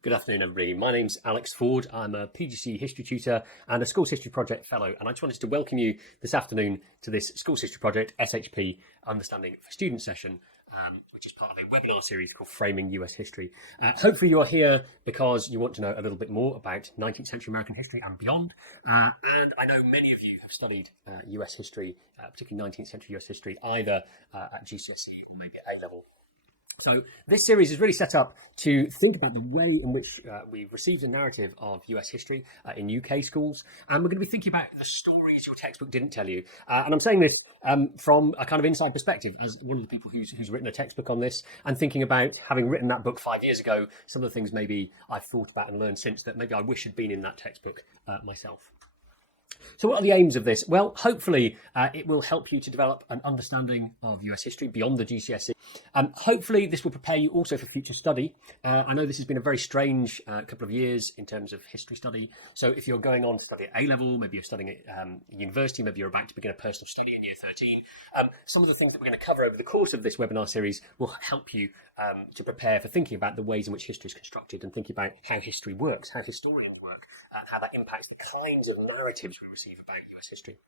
Good afternoon, everybody. My name's Alex Ford. I'm a PGC history tutor and a Schools History Project fellow, and I just wanted to welcome you this afternoon to this Schools History Project SHP Understanding for Students session, which is part of a webinar series called Framing US History. Hopefully you are here because you want to know a little bit more about 19th century American history and beyond, and I know many of you have studied US history, particularly 19th century US history, either at GCSE or maybe at A-level. So this series is really set up to think about the way in which we've received a narrative of US history in UK schools. And we're going to be thinking about the stories your textbook didn't tell you. And I'm saying this from a kind of inside perspective as one of the people who's written a textbook on this, and thinking about, having written that book 5 years ago, some of the things maybe I've thought about and learned since that maybe I wish had been in that textbook myself. So what are the aims of this? Well, hopefully it will help you to develop an understanding of US history beyond the GCSE. Hopefully this will prepare you also for future study. I know this has been a very strange couple of years in terms of history study. So if you're going on to study at A-level, maybe you're studying at university, maybe you're about to begin a personal study in year 13, some of the things that we're going to cover over the course of this webinar series will help you to prepare for thinking about the ways in which history is constructed and thinking about how history works, how historians work, how that impacts the kinds of narratives we receive about US history.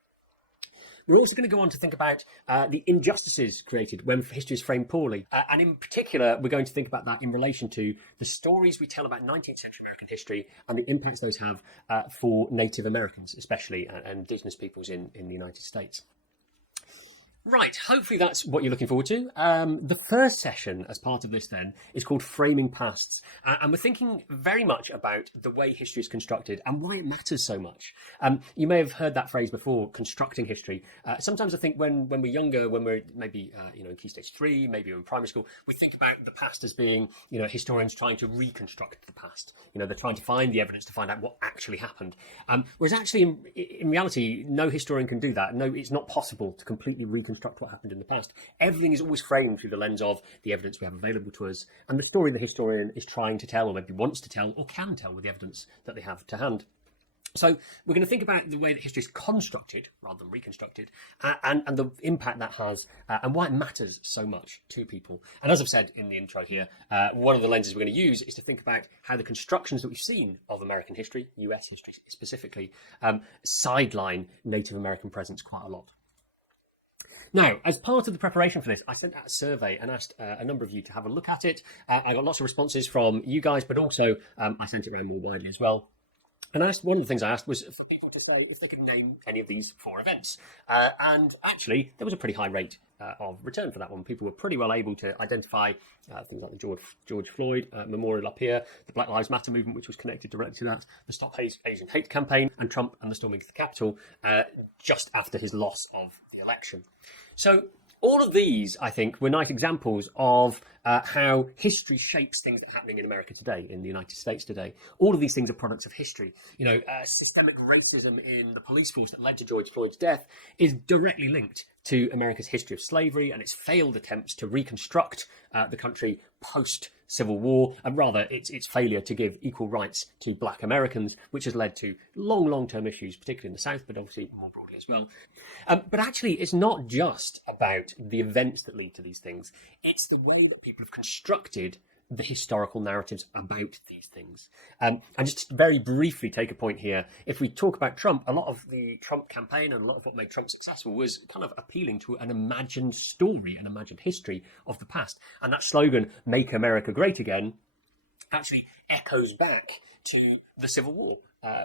We're also going to go on to think about the injustices created when history is framed poorly. And in particular, we're going to think about that in relation to the stories we tell about 19th century American history and the impacts those have for Native Americans, especially, and indigenous peoples in the United States. Right, hopefully that's what you're looking forward to. The first session as part of this then is called Framing Pasts, and we're thinking very much about the way history is constructed and why it matters so much. You may have heard that phrase before, constructing history. Sometimes I think when we're younger, when we're maybe in Key Stage 3, maybe in primary school, we think about the past as being historians trying to reconstruct the past. They're trying to find the evidence to find out what actually happened. Whereas actually in reality, no historian can do that. No, it's not possible to completely reconstruct what happened in the past. Everything is always framed through the lens of the evidence we have available to us and the story the historian is trying to tell, or maybe wants to tell, or can tell with the evidence that they have to hand. So we're going to think about the way that history is constructed rather than reconstructed, and the impact that has, and why it matters so much to people. And as I've said in the intro here, one of the lenses we're going to use is to think about how the constructions that we've seen of American history, US history specifically, sideline Native American presence quite a lot. Now, as part of the preparation for this, I sent out a survey and asked a number of you to have a look at it. I got lots of responses from you guys, but also I sent it around more widely as well. And one of the things I asked was for people to say if they could name any of these 4 events. And actually, there was a pretty high rate of return for that one. People were pretty well able to identify things like the George Floyd memorial up here, the Black Lives Matter movement, which was connected directly to that, the Stop Asian Hate campaign, and Trump and the storming of the Capitol just after his loss of the election. So all of these, I think, were nice examples of how history shapes things that are happening in America today, in the United States today. All of these things are products of history. Systemic racism in the police force that led to George Floyd's death is directly linked to America's history of slavery and its failed attempts to reconstruct the country post-Civil War, and rather its failure to give equal rights to Black Americans, which has led to long-term issues, particularly in the South, but obviously more broadly as well. But actually, it's not just about the events that lead to these things. It's the way that people have constructed the historical narratives about these things. And just to very briefly take a point here, if we talk about Trump, a lot of the Trump campaign and a lot of what made Trump successful was kind of appealing to an imagined story, an imagined history of the past. And that slogan, "Make America Great Again," actually echoes back to the Civil War,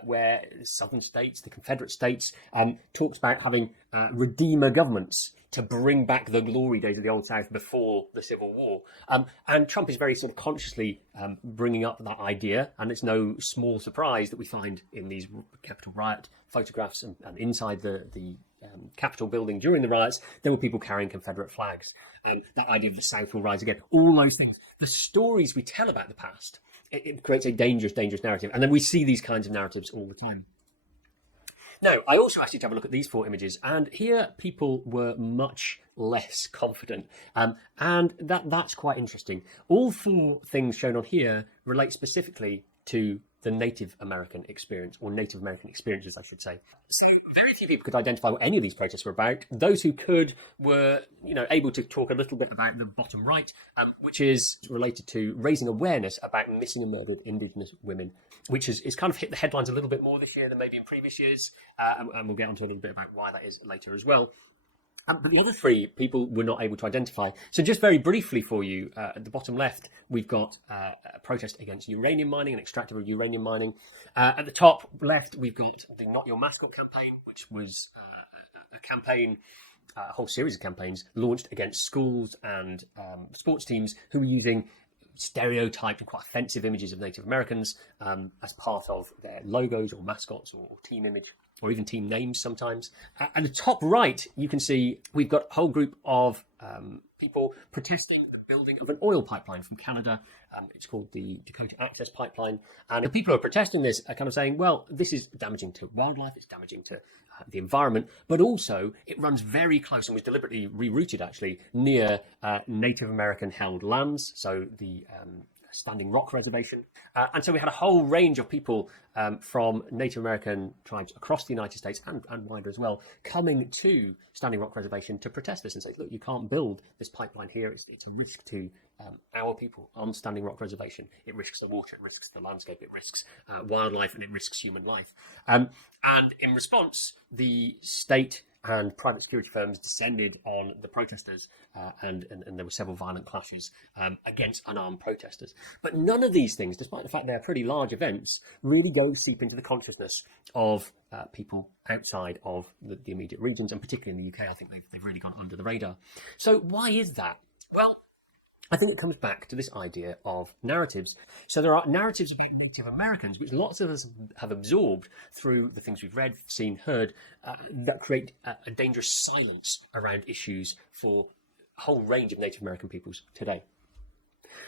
where the southern states, the Confederate states, talks about having redeemer governments to bring back the glory days of the Old South before the Civil War. And Trump is very sort of consciously bringing up that idea, and it's no small surprise that we find in these Capitol riot photographs and inside the Capitol building during the riots, there were people carrying Confederate flags. That idea of the South will rise again, all those things. The stories we tell about the past, it creates a dangerous narrative. And then we see these kinds of narratives all the time. Now, I also asked you to have a look at these 4 images, and here people were much less confident. And that's quite interesting. All 4 things shown on here relate specifically to the Native American experience, or Native American experiences, I should say. So very few people could identify what any of these protests were about. Those who could were, able to talk a little bit about the bottom right, which is related to raising awareness about missing and murdered Indigenous women, which is kind of hit the headlines a little bit more this year than maybe in previous years, and we'll get onto a little bit about why that is later as well. But the other three people were not able to identify. So just very briefly for you, at the bottom left, we've got a protest against uranium mining and extractive of uranium mining. At the top left, we've got the Not Your Mascot campaign, which was a campaign, a whole series of campaigns launched against schools and sports teams who were using stereotyped and quite offensive images of Native Americans as part of their logos or mascots or team image, or even team names sometimes. At the top right, you can see we've got a whole group of people protesting the building of an oil pipeline from Canada. It's called the Dakota Access Pipeline. And the people who are protesting this are kind of saying, well, this is damaging to wildlife, it's damaging to the environment, but also it runs very close and was deliberately rerouted actually near Native American held lands. So the Standing Rock Reservation. And so we had a whole range of people from Native American tribes across the United States and wider as well, coming to Standing Rock Reservation to protest this and say, look, you can't build this pipeline here. It's a risk to our people on Standing Rock Reservation. It risks the water, it risks the landscape, it risks wildlife, and it risks human life. And in response, the state and private security firms descended on the protesters, and there were several violent clashes against unarmed protesters. But none of these things, despite the fact they're pretty large events, really go seep into the consciousness of people outside of the immediate regions, and particularly in the UK. I think they've really gone under the radar. So why is that? Well, I think it comes back to this idea of narratives. So there are narratives about Native Americans, which lots of us have absorbed through the things we've read, seen, heard, that create a dangerous silence around issues for a whole range of Native American peoples today.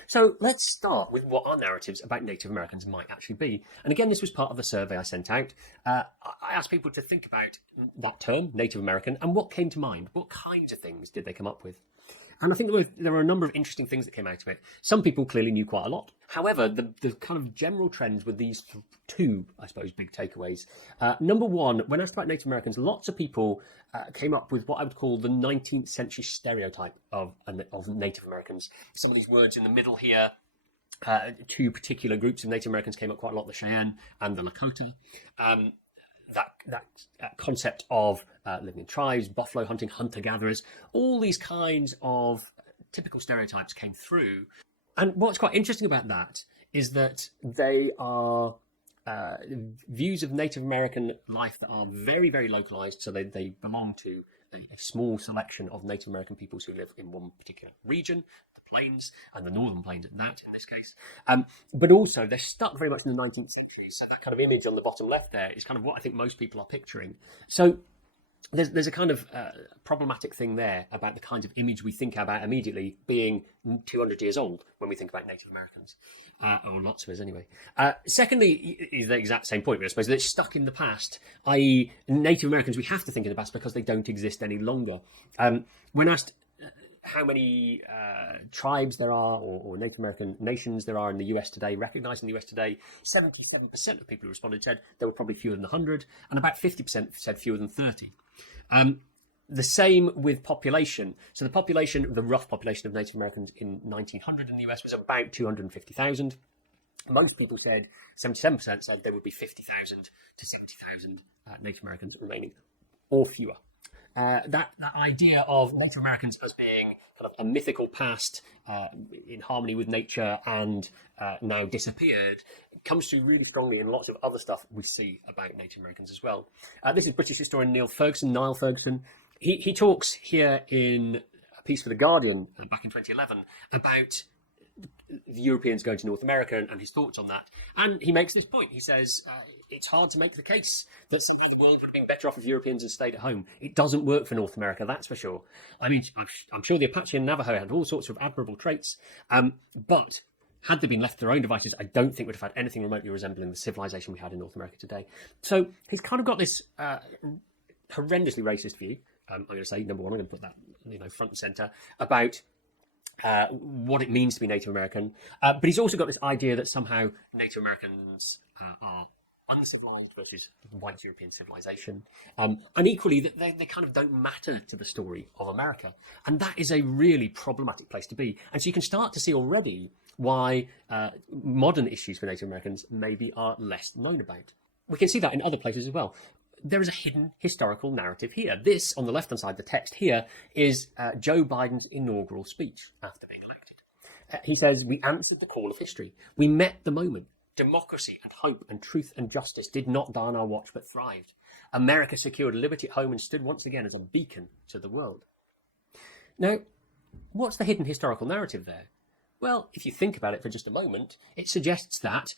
So let's start with what our narratives about Native Americans might actually be. And again, this was part of the survey I sent out. I asked people to think about that term, Native American, and what came to mind. What kinds of things did they come up with? And I think there were a number of interesting things that came out of it. Some people clearly knew quite a lot. However, the kind of general trends were these two, I suppose, big takeaways. Number one, when asked about Native Americans, lots of people came up with what I would call the 19th century stereotype of Native Americans. Some of these words in the middle here, two particular groups of Native Americans came up quite a lot, the Cheyenne and the Lakota. That concept of living in tribes, buffalo hunting, hunter-gatherers, all these kinds of typical stereotypes came through. And what's quite interesting about that is that they are views of Native American life that are very, very localised. So they belong to a small selection of Native American peoples who live in one particular region, Plains, and the Northern Plains at that, in this case. But also, they're stuck very much in the 19th century. So that kind of image on the bottom left there is kind of what I think most people are picturing. So there's a kind of problematic thing there about the kind of image we think about immediately being 200 years old when we think about Native Americans, or lots of us anyway. Secondly, is the exact same point, I suppose, that it's stuck in the past, i.e. Native Americans, we have to think in the past because they don't exist any longer. When asked how many tribes there are or Native American nations there are in the US today, recognised in the US today, 77% of people who responded said there were probably fewer than 100, and about 50% said fewer than 30. The same with population. So the rough population of Native Americans in 1900 in the US was about 250,000. Most people said, 77% said there would be 50,000 to 70,000 Native Americans remaining, or fewer. That idea of Native Americans as being kind of a mythical past in harmony with nature and now disappeared comes through really strongly in lots of other stuff we see about Native Americans as well. This is British historian Niall Ferguson. He talks here in a piece for The Guardian back in 2011 about the Europeans going to North America and his thoughts on that. And he makes this point. He says, it's hard to make the case that the world would have been better off if Europeans had stayed at home. It doesn't work for North America, that's for sure. I mean, I'm sure the Apache and Navajo had all sorts of admirable traits, but had they been left to their own devices, I don't think we'd have had anything remotely resembling the civilization we had in North America today. So he's kind of got this horrendously racist view. I'm going to say, number one, I'm going to put that front and centre, about what it means to be Native American. But he's also got this idea that somehow Native Americans are uncivilized versus white European civilization. And equally, that they kind of don't matter to the story of America. And that is a really problematic place to be. And so you can start to see already why modern issues for Native Americans maybe are less known about. We can see that in other places as well. There is a hidden historical narrative here. This, on the left-hand side, the text here, is Joe Biden's inaugural speech after being elected. He says, "We answered the call of history. We met the moment. Democracy and hope and truth and justice did not die on our watch but thrived. America secured liberty at home and stood once again as a beacon to the world." Now, what's the hidden historical narrative there? Well, if you think about it for just a moment, it suggests that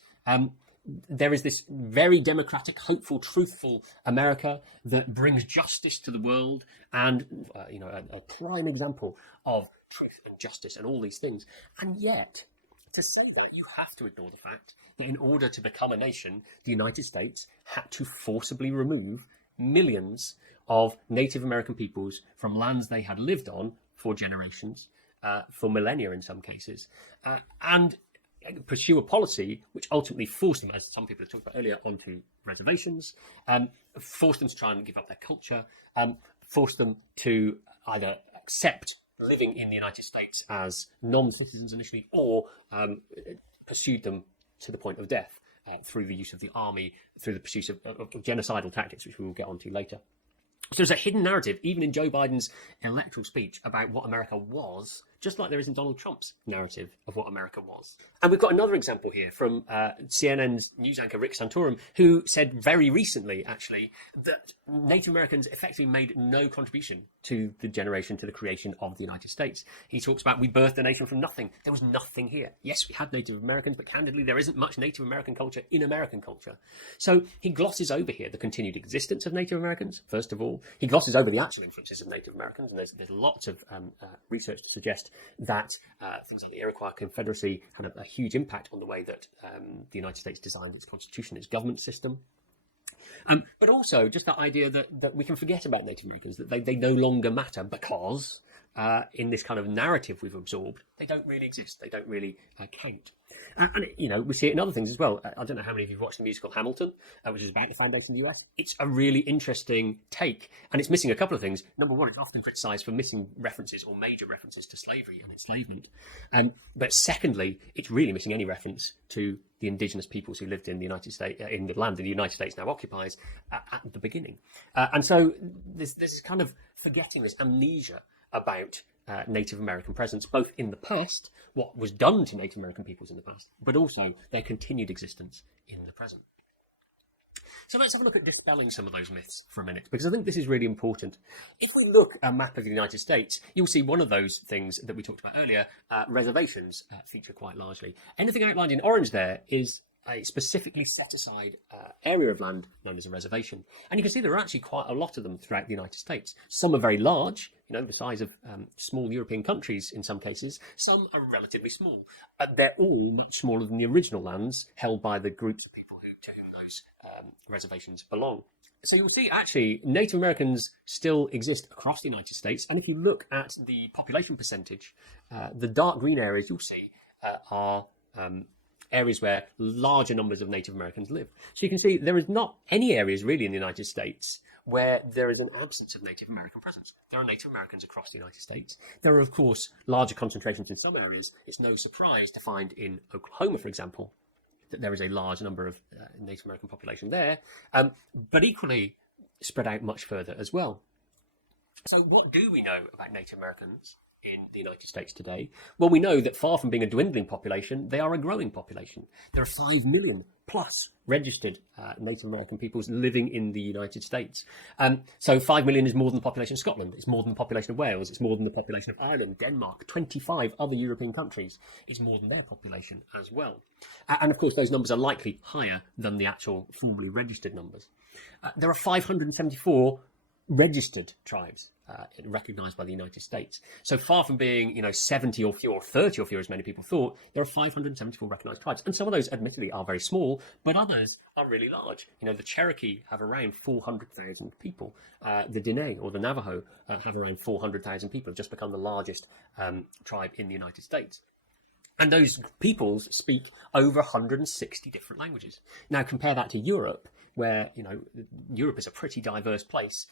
there is this very democratic, hopeful, truthful America that brings justice to the world, and a prime example of truth and justice and all these things. And yet, to say that, you have to ignore the fact that in order to become a nation, the United States had to forcibly remove millions of Native American peoples from lands they had lived on for generations, for millennia in some cases, and pursue a policy which ultimately forced them, as some people have talked about earlier, onto reservations, forced them to try and give up their culture, forced them to either accept living in the United States as non-citizens initially, or pursued them to the point of death through the use of the army, through the pursuit of genocidal tactics, which we will get onto later. So there's a hidden narrative, even in Joe Biden's electoral speech, about what America was, just like there is in Donald Trump's narrative of what America was. And we've got another example here from CNN's news anchor Rick Santorum, who said very recently, actually, that Native Americans effectively made no contribution to the creation of the United States. He talks about, we birthed a nation from nothing. There was nothing here. Yes, we had Native Americans, but candidly, there isn't much Native American culture in American culture. So he glosses over here the continued existence of Native Americans, first of all. He glosses over the actual influences of Native Americans, and there's lots of research to suggest that things like the Iroquois Confederacy had a huge impact on the way that the United States designed its constitution, its government system. But also just that idea that we can forget about Native Americans, that they no longer matter because in this kind of narrative we've absorbed, they don't really exist. They don't really count. And we see it in other things as well. I don't know how many of you have watched the musical Hamilton, which is about the foundation of the US. It's a really interesting take, and it's missing a couple of things. Number one, it's often criticised for missing references or major references to slavery and enslavement. But secondly, it's really missing any reference to the indigenous peoples who lived in the United States, in the land that the United States now occupies at the beginning. And so there's this kind of forgetting, this amnesia about Native American presence, both in the past, what was done to Native American peoples in the past, but also their continued existence in the present. So let's have a look at dispelling some of those myths for a minute, because I think this is really important. If we look at a map of the United States, you'll see one of those things that we talked about earlier, reservations feature quite largely. Anything outlined in orange there is a specifically set aside area of land known as a reservation. And you can see there are actually quite a lot of them throughout the United States. Some are very large, the size of small European countries in some cases. Some are relatively small, but they're all much smaller than the original lands held by the groups of people to whom those reservations belong. So you'll see actually Native Americans still exist across the United States. And if you look at the population percentage, the dark green areas you'll see are areas where larger numbers of Native Americans live. So you can see there is not any areas really in the United States where there is an absence of Native American presence. There are Native Americans across the United States. There are, of course, larger concentrations in some areas. It's no surprise to find in Oklahoma, for example, that there is a large number of Native American population there, but equally spread out much further as well. So what do we know about Native Americans in the United States today? Well, we know that far from being a dwindling population, they are a growing population. There are 5 million plus registered Native American peoples living in the United States. So 5 million is more than the population of Scotland. It's more than the population of Wales. It's more than the population of Ireland, Denmark, 25 other European countries. It's more than their population as well. And of course, those numbers are likely higher than the actual formally registered numbers. There are 574 registered tribes recognized by the United States. So far from being, 70 or fewer, or 30 or fewer, as many people thought, there are 574 recognized tribes. And some of those, admittedly, are very small, but others are really large. The Cherokee have around 400,000 people. The Diné, or the Navajo, have around 400,000 people, have just become the largest tribe in the United States. And those peoples speak over 160 different languages. Now, compare that to Europe, where, Europe is a pretty diverse place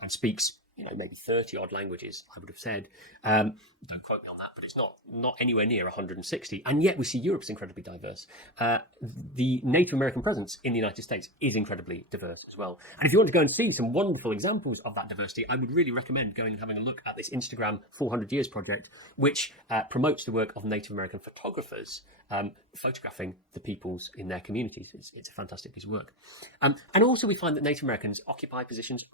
and speaks, maybe 30 odd languages, I would have said. Don't quote me on that, but it's not anywhere near 160. And yet we see Europe is incredibly diverse. The Native American presence in the United States is incredibly diverse as well. And if you want to go and see some wonderful examples of that diversity, I would really recommend going and having a look at this Instagram 400 Years project, which promotes the work of Native American photographers photographing the peoples in their communities. It's a fantastic piece of work. And also we find that Native Americans occupy positions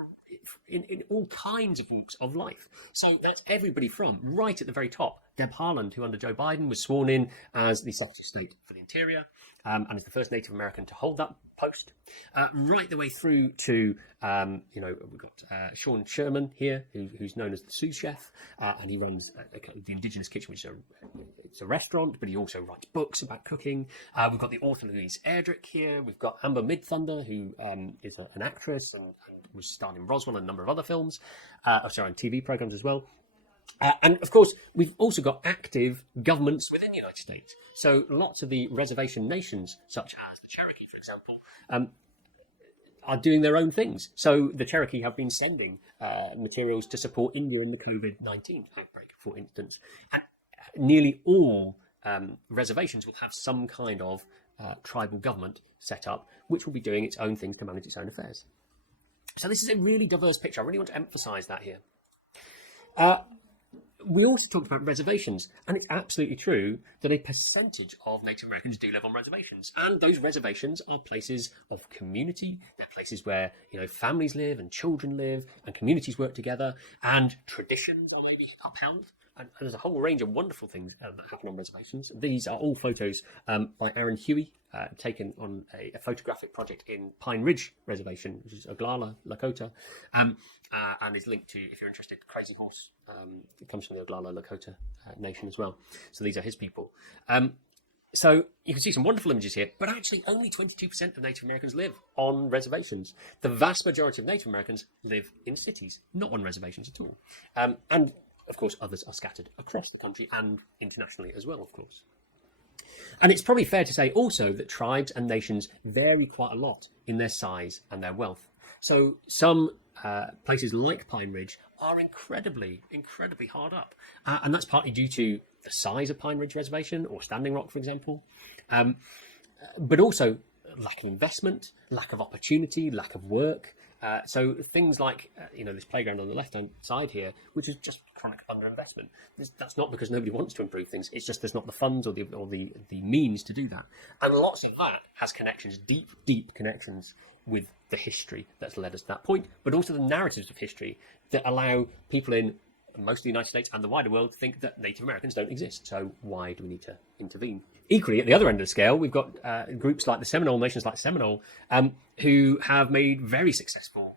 in all kinds of walks of life. So that's everybody from right at the very top. Deb Haaland, who under Joe Biden was sworn in as the Secretary of State for the Interior, and is the first Native American to hold that post, right the way through to, we've got Sean Sherman here, who's known as the sous chef, and he runs the Indigenous Kitchen, which is a restaurant, but he also writes books about cooking. We've got the author Louise Erdrich here. We've got Amber Midthunder, who is an actress and was starred in Roswell and a number of other films, and TV programs as well. And of course, we've also got active governments within the United States. So lots of the reservation nations, such as the Cherokee, for example, are doing their own things. So the Cherokee have been sending materials to support India in the COVID-19 outbreak, for instance. And nearly all reservations will have some kind of tribal government set up, which will be doing its own thing to manage its own affairs. So this is a really diverse picture. I really want to emphasize that here. We also talked about reservations, and it's absolutely true that a percentage of Native Americans do live on reservations. And those reservations are places of community. They're places where, families live and children live and communities work together and traditions are maybe upheld. And there's a whole range of wonderful things that happen on reservations. These are all photos by Aaron Huey, taken on a photographic project in Pine Ridge Reservation, which is Oglala, Lakota, and is linked to, if you're interested, Crazy Horse. It comes from the Oglala Lakota nation as well. So these are his people. So you can see some wonderful images here, but actually only 22% of Native Americans live on reservations. The vast majority of Native Americans live in cities, not on reservations at all. And of course, others are scattered across the country and internationally as well, of course. And it's probably fair to say also that tribes and nations vary quite a lot in their size and their wealth. So some places like Pine Ridge are incredibly hard up. And that's partly due to the size of Pine Ridge Reservation or Standing Rock, for example. But also lack of investment, lack of opportunity, lack of work. So things like, this playground on the left-hand side here, which is just chronic underinvestment. That's not because nobody wants to improve things. It's just there's not the funds or the means to do that. And lots of that has connections, deep connections with the history that's led us to that point, but also the narratives of history that allow people in most of the United States and the wider world to think that Native Americans don't exist. So why do we need to intervene? Equally, at the other end of the scale, we've got groups like the Seminole, nations like Seminole, who have made very successful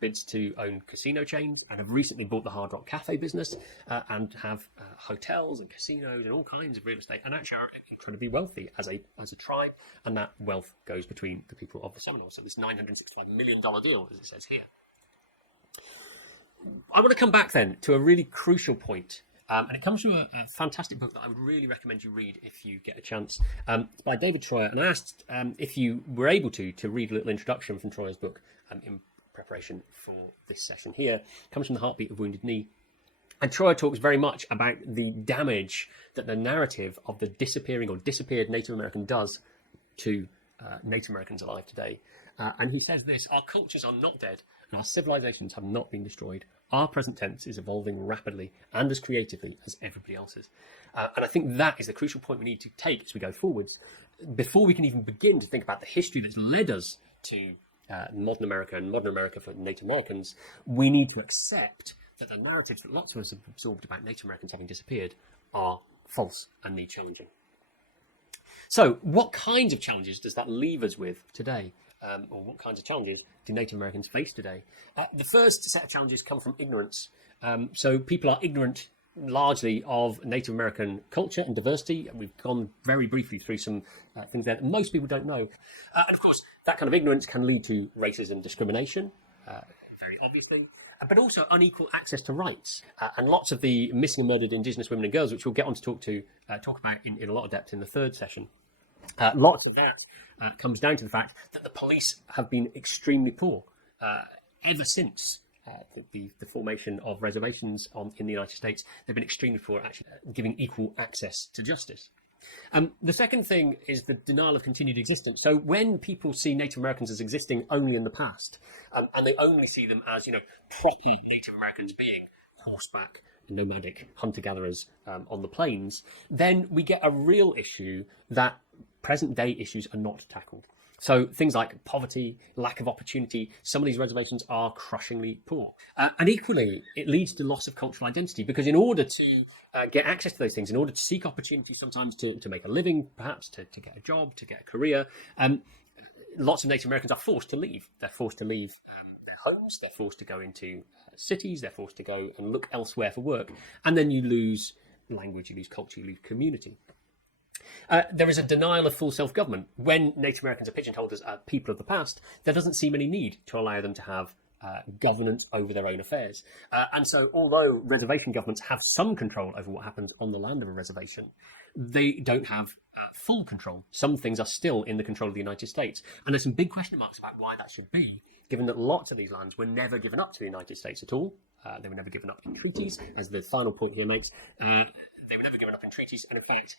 bids to own casino chains and have recently bought the Hard Rock Cafe business and have hotels and casinos and all kinds of real estate, and actually are incredibly wealthy as a tribe, and that wealth goes between the people of the Seminoles. So this $965 million deal, as it says here. I want to come back then to a really crucial point, and it comes from a fantastic book that I would really recommend you read if you get a chance. It's by David Troyer, and I asked if you were able to read a little introduction from Troyer's book in preparation for this session here. It comes from The Heartbeat of Wounded Knee. And Troyer talks very much about the damage that the narrative of the disappearing or disappeared Native American does to Native Americans alive today. And he says this: our cultures are not dead, and our civilizations have not been destroyed. Our present tense is evolving rapidly and as creatively as everybody else's. And I think that is the crucial point we need to take as we go forwards. Before we can even begin to think about the history that's led us to modern America and modern America for Native Americans, we need to accept that the narratives that lots of us have absorbed about Native Americans having disappeared are false and need challenging. So what kinds of challenges does that leave us with today? or what kinds of challenges do Native Americans face today? The first set of challenges come from ignorance. So people are ignorant largely of Native American culture and diversity. We've gone very briefly through some things there that most people don't know. And of course, that kind of ignorance can lead to racism, discrimination, very obviously, but also unequal access to rights. And lots of the missing and murdered Indigenous women and girls, which we'll get on to talk about in a lot of depth in the third session. Lots of that comes down to the fact that the police have been extremely poor ever since the formation of reservations in the United States. They've been extremely poor at actually giving equal access to justice. The second thing is the denial of continued existence. So when people see Native Americans as existing only in the past, and they only see them as, proper Native Americans being horseback, nomadic hunter-gatherers on the plains, then we get a real issue that present-day issues are not tackled. So things like poverty, lack of opportunity, some of these reservations are crushingly poor. And equally, it leads to loss of cultural identity, because in order to get access to those things, in order to seek opportunity, sometimes to make a living, perhaps to get a job, to get a career, lots of Native Americans are forced to leave. They're forced to leave their homes, they're forced to go into cities, they're forced to go and look elsewhere for work. And then you lose language, you lose culture, you lose community. There is a denial of full self-government. When Native Americans are pigeonholed as people of the past, there doesn't seem any need to allow them to have governance over their own affairs. And so although reservation governments have some control over what happens on the land of a reservation, they don't have full control. Some things are still in the control of the United States. And there's some big question marks about why that should be, given that lots of these lands were never given up to the United States at all. They were never given up in treaties, as the final point here makes. They were never given up in treaties. And in fact,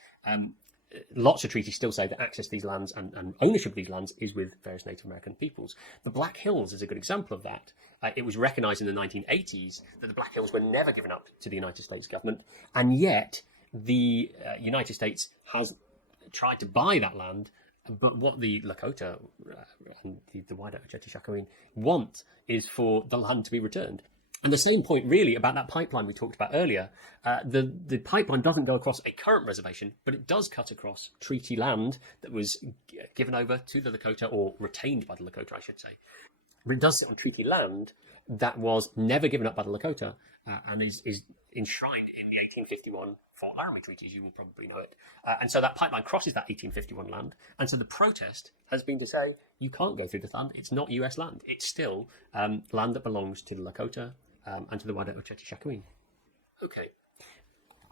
lots of treaties still say that access to these lands and ownership of these lands is with various Native American peoples. The Black Hills is a good example of that. It was recognised in the 1980s that the Black Hills were never given up to the United States government, and yet the United States has tried to buy that land. But what the Lakota and the wider Oceti want is for the land to be returned. And the same point really about that pipeline we talked about earlier. The pipeline doesn't go across a current reservation, but it does cut across treaty land that was given over to the Lakota, or retained by the Lakota, I should say. But it does sit on treaty land that was never given up by the Lakota and is enshrined in the 1851 Fort Laramie Treaty, as you will probably know it. And so that pipeline crosses that 1851 land. And so the protest has been to say, you can't go through this land. It's not US land. It's still land that belongs to the Lakota and to the wider Oceti. Okay.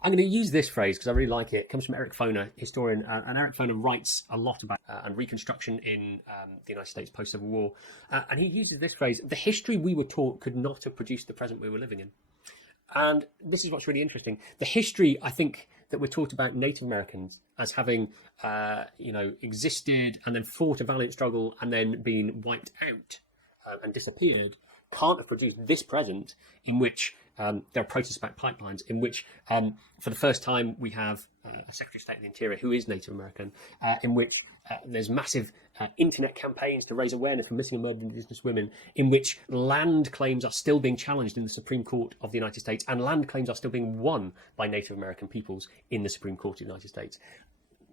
I'm going to use this phrase because I really like it. It comes from Eric Foner, historian, and Eric Foner writes a lot about and Reconstruction in the United States post-Civil War. And he uses this phrase: the history we were taught could not have produced the present we were living in. And this is what's really interesting. The history, I think, that we're taught about Native Americans as having, existed and then fought a valiant struggle and then been wiped out and disappeared, can't have produced this present in which there are protests about pipelines, in which for the first time we have a Secretary of State of the Interior who is Native American, in which there's massive internet campaigns to raise awareness for missing and murdered Indigenous women, in which land claims are still being challenged in the Supreme Court of the United States, and land claims are still being won by Native American peoples in the Supreme Court of the United States.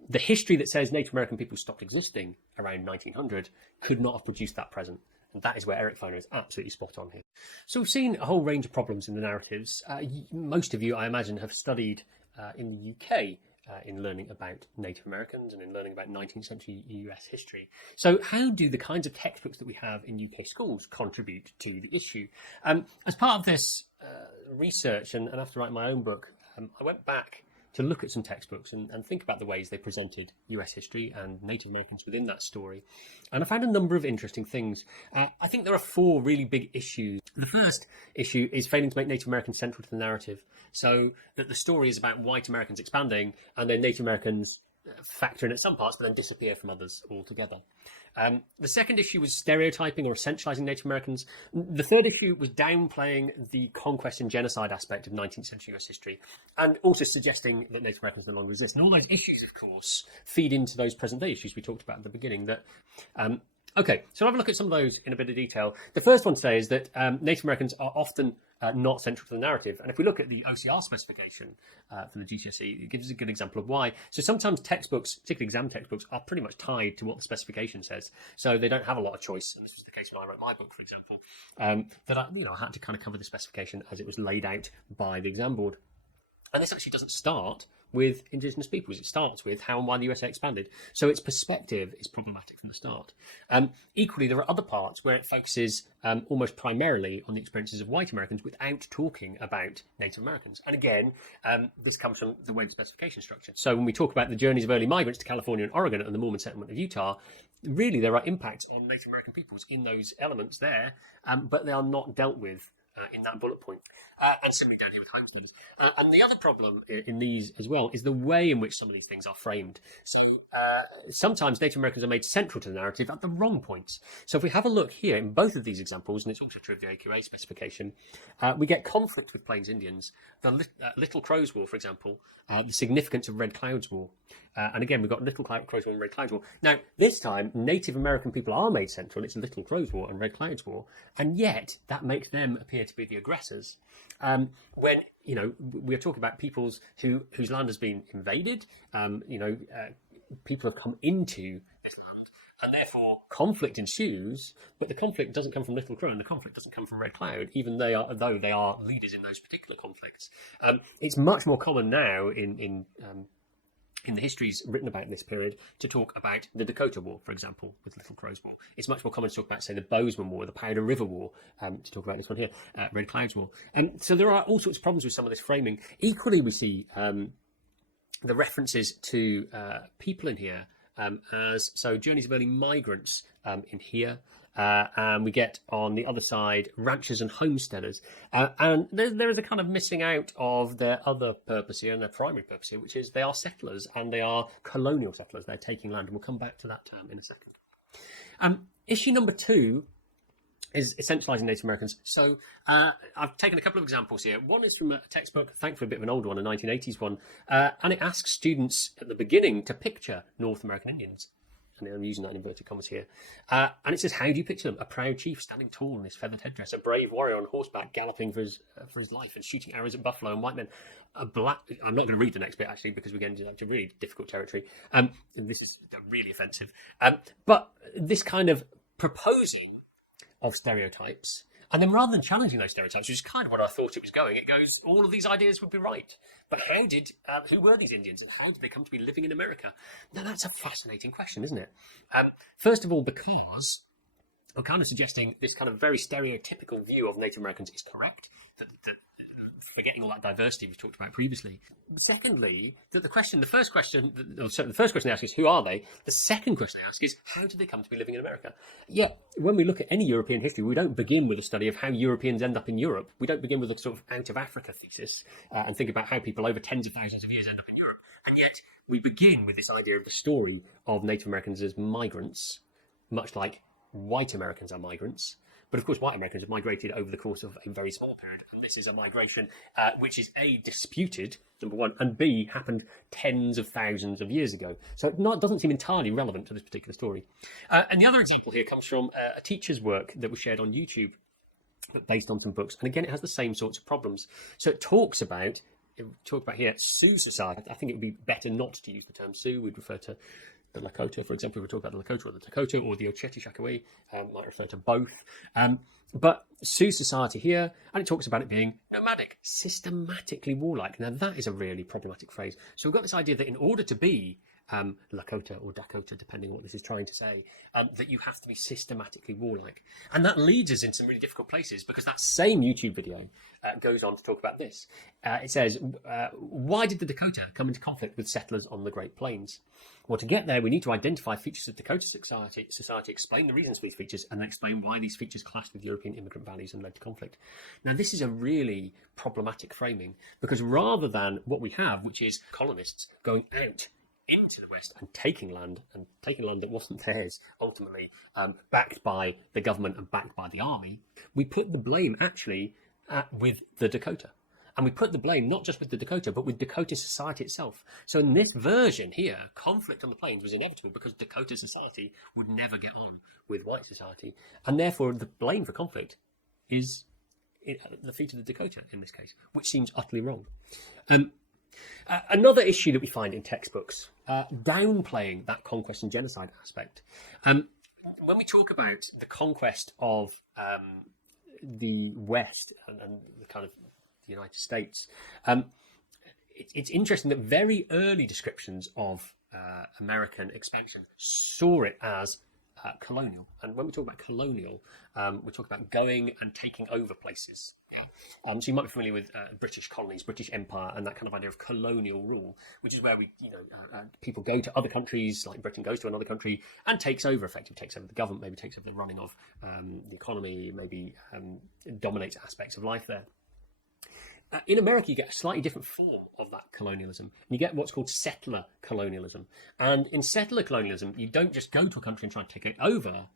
The history that says Native American people stopped existing around 1900 could not have produced that present. And that is where Eric Foner is absolutely spot on here. So we've seen a whole range of problems in the narratives. Most of you, I imagine, have studied in the UK in learning about Native Americans and in learning about 19th century US history. So how do the kinds of textbooks that we have in UK schools contribute to the issue? As part of this research, and after writing my own book, I went back to look at some textbooks and think about the ways they presented US history and Native Americans within that story. And I found a number of interesting things. I think there are four really big issues. The first issue is failing to make Native Americans central to the narrative, so that the story is about white Americans expanding and then Native Americans factor in at some parts but then disappear from others altogether. The second issue was stereotyping or essentializing Native Americans. The third issue was downplaying the conquest and genocide aspect of 19th century US history, and also suggesting that Native Americans no longer exist. And all those issues, of course, feed into those present day issues we talked about at the beginning, that Okay, so I'll have a look at some of those in a bit of detail. The first one today is that Native Americans are often not central to the narrative. And if we look at the OCR specification for the GCSE, it gives us a good example of why. So sometimes textbooks, particularly exam textbooks, are pretty much tied to what the specification says. So they don't have a lot of choice. And this was the case when I wrote my book, for example, that I had to kind of cover the specification as it was laid out by the exam board. And this actually doesn't start with Indigenous peoples. It starts with how and why the USA expanded. So its perspective is problematic from the start. Equally, there are other parts where it focuses almost primarily on the experiences of white Americans without talking about Native Americans. And again, this comes from the way the specification is structured. So when we talk about the journeys of early migrants to California and Oregon and the Mormon settlement of Utah, really there are impacts on Native American peoples in those elements there, but they are not dealt with in that bullet point, and similarly down here with homesteaders. And the other problem in these as well is the way in which some of these things are framed. So sometimes Native Americans are made central to the narrative at the wrong points. So if we have a look here in both of these examples, and it's also true of the AQA specification, we get conflict with Plains Indians, the Little Crows War, for example, the significance of Red Cloud's War. And again, we've got Little Crows War and Red Cloud's War. Now, this time, Native American people are made central. It's Little Crows War and Red Cloud's War. And yet, that makes them appear to be the aggressors. When, we're talking about peoples whose land has been invaded, people have come into this land, and therefore conflict ensues, but the conflict doesn't come from Little Crow and the conflict doesn't come from Red Cloud, even though they are leaders in those particular conflicts. It's much more common now in the histories written about this period to talk about the Dakota War, for example, with Little Crow's War. It's much more common to talk about, say, the Bozeman War, the Powder River War, to talk about this one here, Red Cloud's War. So there are all sorts of problems with some of this framing. Equally, we see the references to people in here so journeys of early migrants in here. And we get on the other side ranchers and homesteaders, and there is a kind of missing out of their other purpose here and their primary purpose here, which is they are settlers and they are colonial settlers. They're taking land, and we'll come back to that term in a second. Issue number 2 is essentializing Native Americans. So I've taken a couple of examples here. One is from a textbook, thankfully a bit of an old one, a 1980s one, and it asks students at the beginning to picture North American Indians. And I'm using that in inverted commas here. And it says, how do you picture them? A proud chief standing tall in his feathered headdress, a brave warrior on horseback galloping for his life and shooting arrows at buffalo and white men. I'm not going to read the next bit, actually, because we're getting into really difficult territory. This is really offensive. But this kind of proposing of stereotypes, and then rather than challenging those stereotypes, which is kind of what I thought it was going, it goes, all of these ideas would be right. But who were these Indians and how did they come to be living in America? Now, that's a fascinating question, isn't it? First of all, because I'm kind of suggesting this kind of very stereotypical view of Native Americans is correct, that forgetting all that diversity we talked about previously. Secondly, that the first question they ask is, who are they? The second question they ask is, how did they come to be living in America? Yeah, when we look at any European history, we don't begin with a study of how Europeans end up in Europe. We don't begin with a sort of out of Africa thesis and think about how people over tens of thousands of years end up in Europe. And yet we begin with this idea of the story of Native Americans as migrants, much like white Americans are migrants. But of course, white Americans have migrated over the course of a very small period, and this is a migration which is A, disputed, number one, and B, happened tens of thousands of years ago. So it doesn't seem entirely relevant to this particular story. And the other example here comes from a teacher's work that was shared on YouTube, but based on some books. And again, it has the same sorts of problems. So it talks about here, Sioux society. I think it would be better not to use the term Sioux. We'd refer to the Lakota, for example. We talk about the Lakota or the Dakota or the Ocheti-Shakawee, might refer to both. But Sioux society here, and it talks about it being nomadic, systematically warlike. Now, that is a really problematic phrase. So we've got this idea that in order to be Lakota or Dakota, depending on what this is trying to say, that you have to be systematically warlike. And that leads us in some really difficult places, because that same YouTube video goes on to talk about this. It says, why did the Dakota come into conflict with settlers on the Great Plains? Well, to get there, we need to identify features of Dakota society, explain the reasons for these features, and then explain why these features clashed with European immigrant values and led to conflict. Now, this is a really problematic framing, because rather than what we have, which is colonists going out into the West and taking land that wasn't theirs, ultimately backed by the government and backed by the army, we put the blame actually with the Dakota. And we put the blame not just with the Dakota, but with Dakota society itself. So in this version here, conflict on the plains was inevitable because Dakota society would never get on with white society. And therefore, the blame for conflict is at the feet of the Dakota in this case, which seems utterly wrong. Another issue that we find in textbooks, downplaying that conquest and genocide aspect. When we talk about the conquest of the West and the kind of the United States, it's interesting that very early descriptions of American expansion saw it as colonial. And when we talk about colonial, we talk about going and taking over places. So you might be familiar with British colonies, British Empire, and that kind of idea of colonial rule, which is where people go to other countries, like Britain goes to another country and effectively takes over the government, maybe takes over the running of the economy, maybe dominates aspects of life there. In America, you get a slightly different form of that colonialism. You get what's called settler colonialism. And in settler colonialism, you don't just go to a country and try and take it over.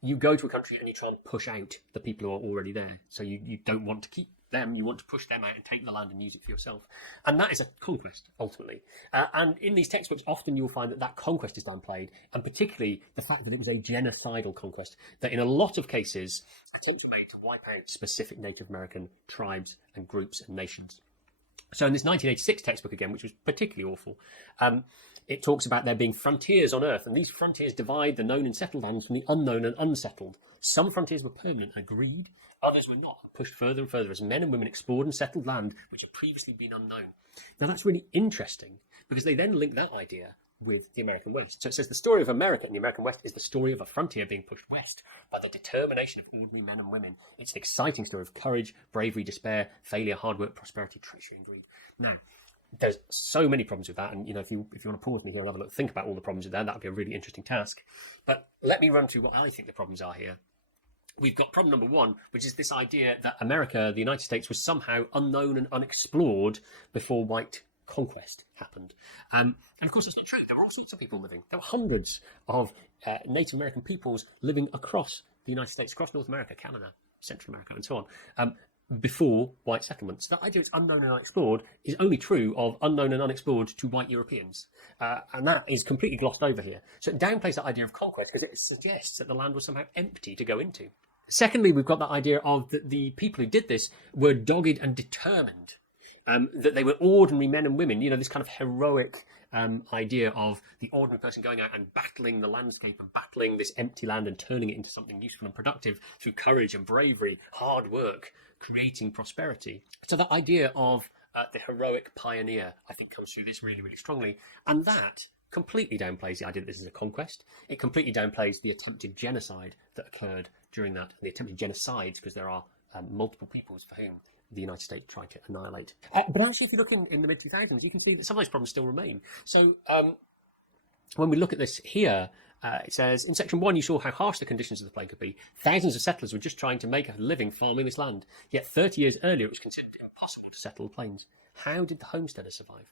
You go to a country and you try and push out the people who are already there. So you don't want to keep them, you want to push them out and take the land and use it for yourself. And that is a conquest, ultimately. And in these textbooks, often you'll find that conquest is downplayed, and particularly the fact that it was a genocidal conquest, that in a lot of cases, attempts were made to wipe out specific Native American tribes and groups and nations. So in this 1986 textbook, again, which was particularly awful, it talks about there being frontiers on Earth, and these frontiers divide the known and settled lands from the unknown and unsettled. Some frontiers were permanent and agreed, others were not, pushed further and further as men and women explored and settled land which had previously been unknown. Now that's really interesting, because they then link that idea with the American West. So it says the story of America and the American West is the story of a frontier being pushed west by the determination of ordinary men and women. It's an exciting story of courage, bravery, despair, failure, hard work, prosperity, treachery, and greed. Now, there's so many problems with that, and if you want to pause and have a look, think about all the problems with that. That would be a really interesting task. But let me run through what I think the problems are here. We've got problem number one, which is this idea that America, the United States, was somehow unknown and unexplored before white conquest happened. And of course, that's not true. There were all sorts of people living. There were hundreds of Native American peoples living across the United States, across North America, Canada, Central America, and so on, before white settlements. The idea it's unknown and unexplored is only true of unknown and unexplored to white Europeans. And that is completely glossed over here. So it downplays that idea of conquest because it suggests that the land was somehow empty to go into. Secondly, we've got that idea of that the people who did this were dogged and determined. That they were ordinary men and women, this kind of heroic idea of the ordinary person going out and battling the landscape and battling this empty land and turning it into something useful and productive through courage and bravery, hard work, creating prosperity. So that idea of the heroic pioneer, I think, comes through this really, really strongly. And that completely downplays the idea that this is a conquest. It completely downplays the attempted genocide that occurred during that, and the attempted genocides, because there are multiple peoples for whom the United States tried to annihilate. But actually, if you look in the mid-2000s, you can see that some of those problems still remain. So when we look at this here, it says, in section 1, you saw how harsh the conditions of the plain could be. Thousands of settlers were just trying to make a living farming this land. Yet 30 years earlier, it was considered impossible to settle the plains. How did the homesteaders survive?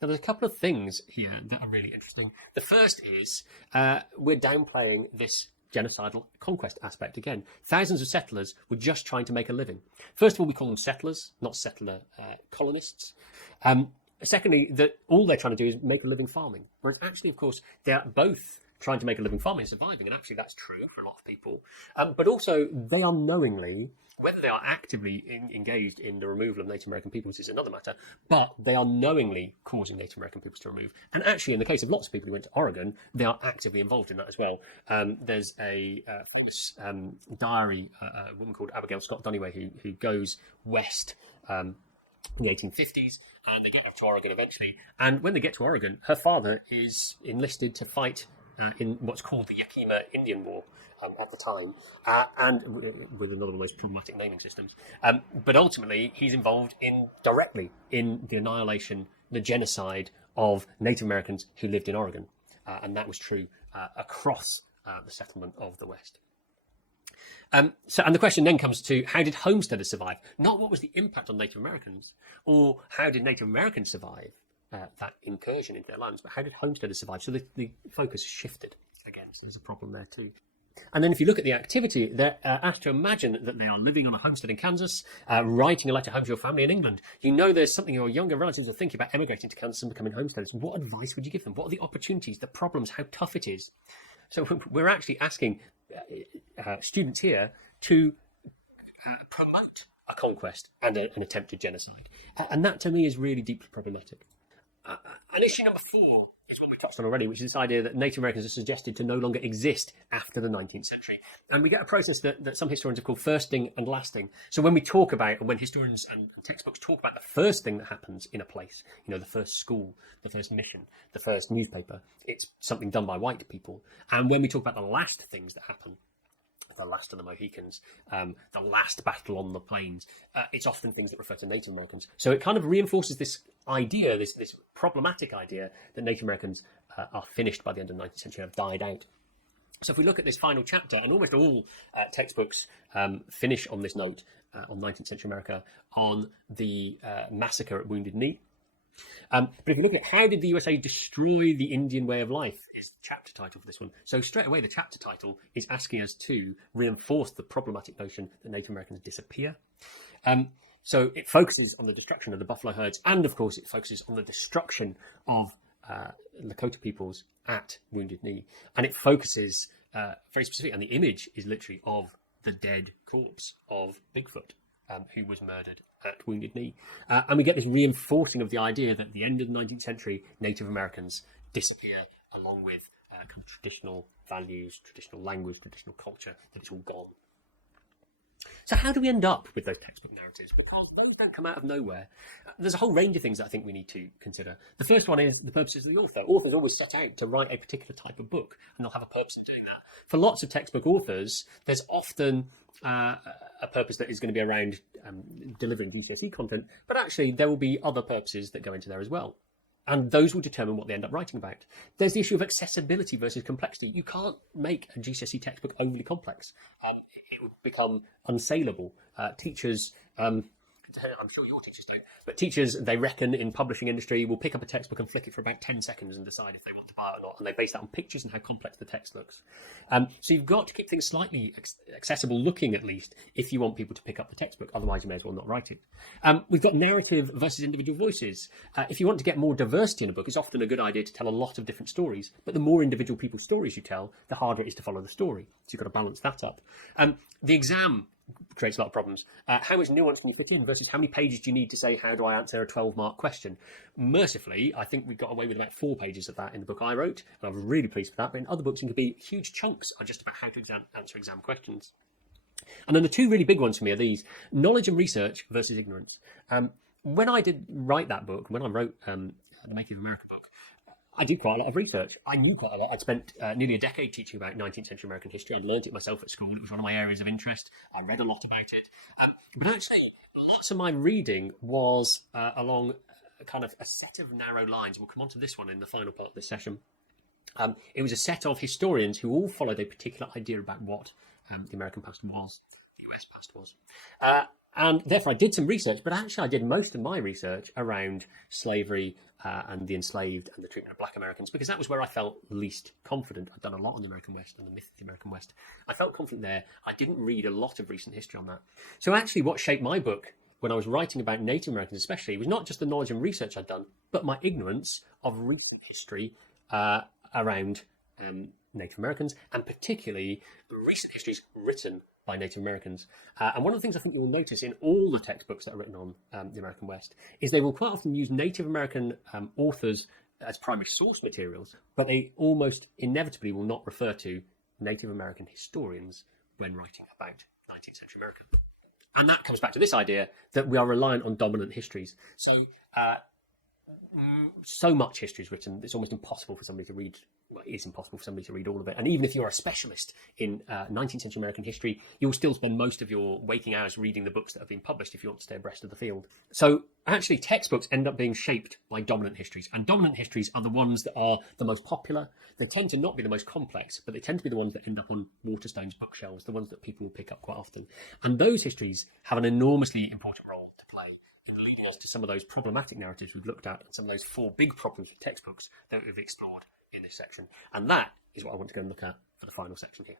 Now, there's a couple of things here that are really interesting. The first is we're downplaying this genocidal conquest aspect again. Thousands of settlers were just trying to make a living. First of all, we call them settlers, not settler colonists. Secondly, that all they're trying to do is make a living farming. Whereas actually, of course, they're both trying to make a living farming and surviving. And actually, that's true for a lot of people. But also, they are knowingly, whether they are actively engaged in the removal of Native American peoples is another matter, but they are knowingly causing Native American peoples to remove. And actually, in the case of lots of people who went to Oregon, they are actively involved in that as well. There's a diary, a woman called Abigail Scott Duniway who goes west in the 1850s, and they get up to Oregon eventually. And when they get to Oregon, her father is enlisted to fight in what's called the Yakima Indian War at the time, and with another of the most problematic naming systems. But ultimately, he's involved directly in the annihilation, the genocide of Native Americans who lived in Oregon. And that was true across the settlement of the West. And the question then comes to, how did homesteaders survive? Not what was the impact on Native Americans, or how did Native Americans survive that incursion into their lands, but how did homesteaders survive? So the focus shifted again, so there's a problem there too. And then if you look at the activity, they're asked to imagine that they are living on a homestead in Kansas, writing a letter home to your family in England. You know there's something your younger relatives are thinking about emigrating to Kansas and becoming homesteaders. What advice would you give them? What are the opportunities, the problems, how tough it is? So we're actually asking students here to promote a conquest and an attempted genocide. And that to me is really deeply problematic. And issue number 4 is what we touched on already, which is this idea that Native Americans are suggested to no longer exist after the 19th century. And we get a process that some historians have called firsting and lasting. So when we talk about, and when historians and textbooks talk about the first thing that happens in a place, the first school, the first mission, the first newspaper, it's something done by white people. And when we talk about the last things that happen, the last of the Mohicans, the last battle on the plains, it's often things that refer to Native Americans. So it kind of reinforces this idea, this problematic idea that Native Americans are finished by the end of the 19th century, have died out. So if we look at this final chapter, and almost all textbooks finish on this note on 19th century America, on the massacre at Wounded Knee. But if you look at how did the USA destroy the Indian way of life, is the chapter title for this one. So straight away, the chapter title is asking us to reinforce the problematic notion that Native Americans disappear. So it focuses on the destruction of the buffalo herds, and of course it focuses on the destruction of Lakota peoples at Wounded Knee. And it focuses very specifically, and the image is literally of the dead corpse of Bigfoot, who was murdered at Wounded Knee. And we get this reinforcing of the idea that at the end of the 19th century, Native Americans disappear along with kind of traditional values, traditional language, traditional culture, that it's all gone. So how do we end up with those textbook narratives? Because those don't come out of nowhere. There's a whole range of things that I think we need to consider. The first one is the purposes of the author. Authors always set out to write a particular type of book, and they'll have a purpose in doing that. For lots of textbook authors, there's often a purpose that is going to be around delivering GCSE content, but actually there will be other purposes that go into there as well. And those will determine what they end up writing about. There's the issue of accessibility versus complexity. You can't make a GCSE textbook overly complex. It would become unsaleable. Teachers, I'm sure your teachers don't, but teachers, they reckon in publishing industry, will pick up a textbook and flick it for about 10 seconds and decide if they want to buy it or not. And they base that on pictures and how complex the text looks. So you've got to keep things slightly accessible looking, at least, if you want people to pick up the textbook. Otherwise, you may as well not write it. We've got narrative versus individual voices. If you want to get more diversity in a book, it's often a good idea to tell a lot of different stories. But the more individual people's stories you tell, the harder it is to follow the story. So you've got to balance that up. The exam creates a lot of problems. How much nuance can you fit in versus how many pages do you need to say, how do I answer a 12-mark question? Mercifully, I think we got away with about 4 pages of that in the book I wrote, and I was really pleased with that. But in other books, it can be huge chunks are just about how to answer exam questions. And then the 2 really big ones for me are these: knowledge and research versus ignorance. When I did write that book, when I wrote the Making of America book, I did quite a lot of research. I knew quite a lot. I'd spent nearly a decade teaching about 19th century American history. I'd learned it myself at school. It was one of my areas of interest. I read a lot about it. But actually, lots of my reading was along kind of a set of narrow lines. We'll come on to this one in the final part of this session. It was a set of historians who all followed a particular idea about what the American past was, the US past was. And therefore I did some research, but actually I did most of my research around slavery and the enslaved and the treatment of black Americans, because that was where I felt least confident. I'd done a lot on the American West and the myth of the American West. I felt confident there. I didn't read a lot of recent history on that. So actually what shaped my book when I was writing about Native Americans especially was not just the knowledge and research I'd done, but my ignorance of recent history around Native Americans, and particularly recent histories written by Native Americans. And one of the things I think you'll notice in all the textbooks that are written on the American West is they will quite often use Native American authors as primary source materials, but they almost inevitably will not refer to Native American historians when writing about 19th century America. And that comes back to this idea that we are reliant on dominant histories. So much history is written, it's almost impossible for somebody to read. It's impossible for somebody to read all of it. And even if you're a specialist in 19th century American history, you'll still spend most of your waking hours reading the books that have been published if you want to stay abreast of the field. So actually textbooks end up being shaped by dominant histories. And dominant histories are the ones that are the most popular. They tend to not be the most complex, but they tend to be the ones that end up on Waterstone's bookshelves, the ones that people will pick up quite often. And those histories have an enormously important role to play in leading us to some of those problematic narratives we've looked at and some of those 4 big problems with textbooks that we've explored in this section. And that is what I want to go and look at for the final section here.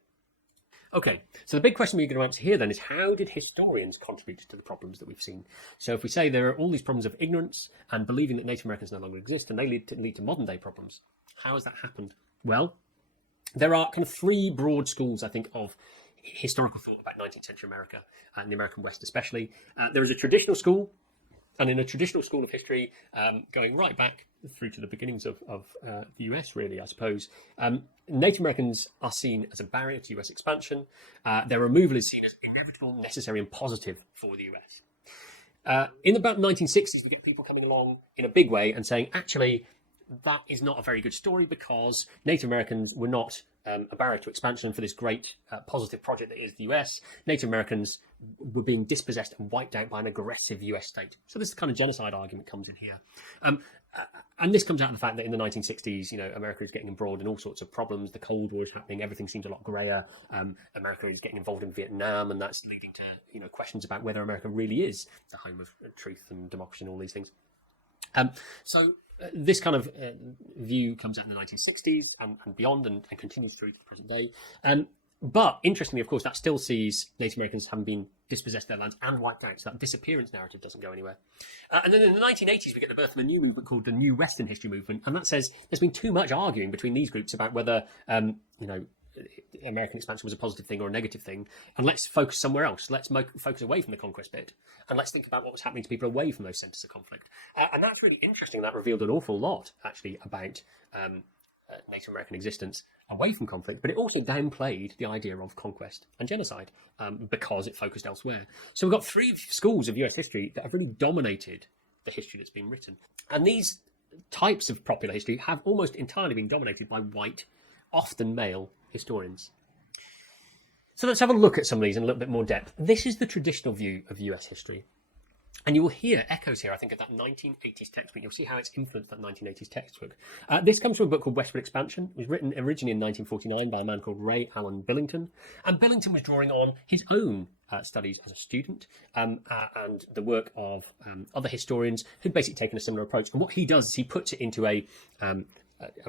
Okay, so the big question we're going to answer here then is how did historians contribute to the problems that we've seen? So if we say there are all these problems of ignorance and believing that Native Americans no longer exist and they lead to modern day problems, how has that happened? Well, there are kind of three broad schools, I think, of historical thought about 19th century America and the American West especially. There is a traditional school, and in a traditional school of history, going right back through to the beginnings of the US, really, I suppose, Native Americans are seen as a barrier to US expansion. Their removal is seen as inevitable, necessary, and positive for the US. In about 1960s, we get people coming along in a big way and saying, actually, that is not a very good story because Native Americans were not a barrier to expansion for this great positive project that is the US. Native Americans were being dispossessed and wiped out by an aggressive US state. So this kind of genocide argument comes in here. And this comes out of the fact that in the 1960s, America is getting embroiled in all sorts of problems. The Cold War is happening. Everything seems a lot grayer. America is getting involved in Vietnam, and that's leading to questions about whether America really is the home of truth and democracy and all these things. So this kind of view comes out in the 1960s and beyond and continues through to the present day. But interestingly, of course, that still sees Native Americans having been dispossessed of their lands and wiped out. So that disappearance narrative doesn't go anywhere. And then in the 1980s, we get the birth of a new movement called the New Western History Movement. And that says there's been too much arguing between these groups about whether, American expansion was a positive thing or a negative thing. And let's focus somewhere else. Let's focus away from the conquest bit. And let's think about what was happening to people away from those centres of conflict. And that's really interesting. That revealed an awful lot, actually, about Native American existence away from conflict, but it also downplayed the idea of conquest and genocide because it focused elsewhere. So we've got three schools of US history that have really dominated the history that's been written. And these types of popular history have almost entirely been dominated by white, often male historians. So let's have a look at some of these in a little bit more depth. This is the traditional view of US history. And you will hear echoes here, I think, of that 1980s textbook. You'll see how it's influenced that 1980s textbook. This comes from a book called Westward Expansion. It was written originally in 1949 by a man called Ray Allen Billington. And Billington was drawing on his own studies as a student and the work of other historians who'd basically taken a similar approach. And what he does is he puts it into a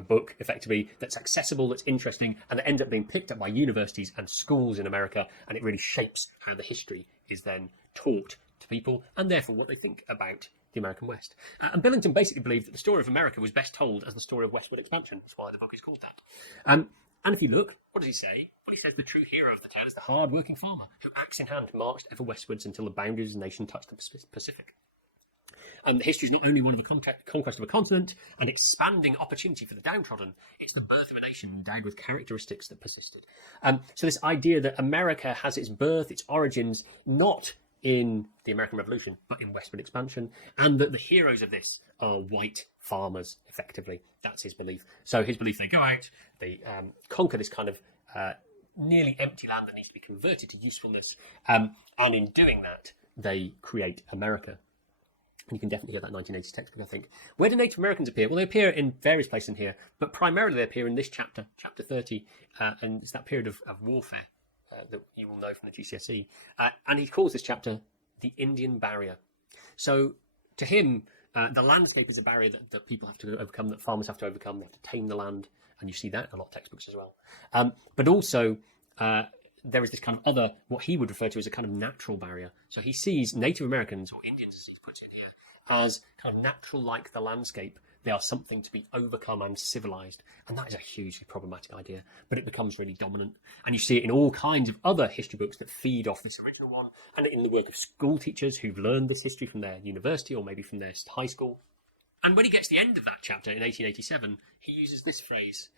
book, effectively, that's accessible, that's interesting, and that ends up being picked up by universities and schools in America, and it really shapes how the history is then taught to people, and therefore what they think about the American West. And Billington basically believed that the story of America was best told as the story of westward expansion. That's why the book is called that. And if you look, what does he say? Well, he says the true hero of the tale is the hard-working farmer who, axe in hand, marched ever westwards until the boundaries of the nation touched the Pacific. And the history is not only one of the conquest of a continent and expanding opportunity for the downtrodden, it's the birth of a nation endowed with characteristics that persisted. So this idea that America has its birth, its origins, not in the American Revolution, but in westward expansion, and that the heroes of this are white farmers, effectively. That's his belief. So his belief, they go out, they conquer this kind of nearly empty land that needs to be converted to usefulness, and in doing that, they create America. And you can definitely hear that 1980s textbook, I think. Where do Native Americans appear? Well, they appear in various places in here, but primarily they appear in this chapter, chapter 30, and it's that period of warfare that you will know from the GCSE. And he calls this chapter the Indian Barrier. So to him, the landscape is a barrier that people have to overcome, that farmers have to overcome. They have to tame the land, and you see that in a lot of textbooks as well. But also, there is this kind of other, what he would refer to as a kind of natural barrier. So he sees Native Americans, or Indians as he puts it here, as kind of natural like the landscape. They are something to be overcome and civilized. And that is a hugely problematic idea, but it becomes really dominant. And you see it in all kinds of other history books that feed off this original one, and in the work of school teachers who've learned this history from their university or maybe from their high school. And when he gets to the end of that chapter in 1887, he uses this phrase.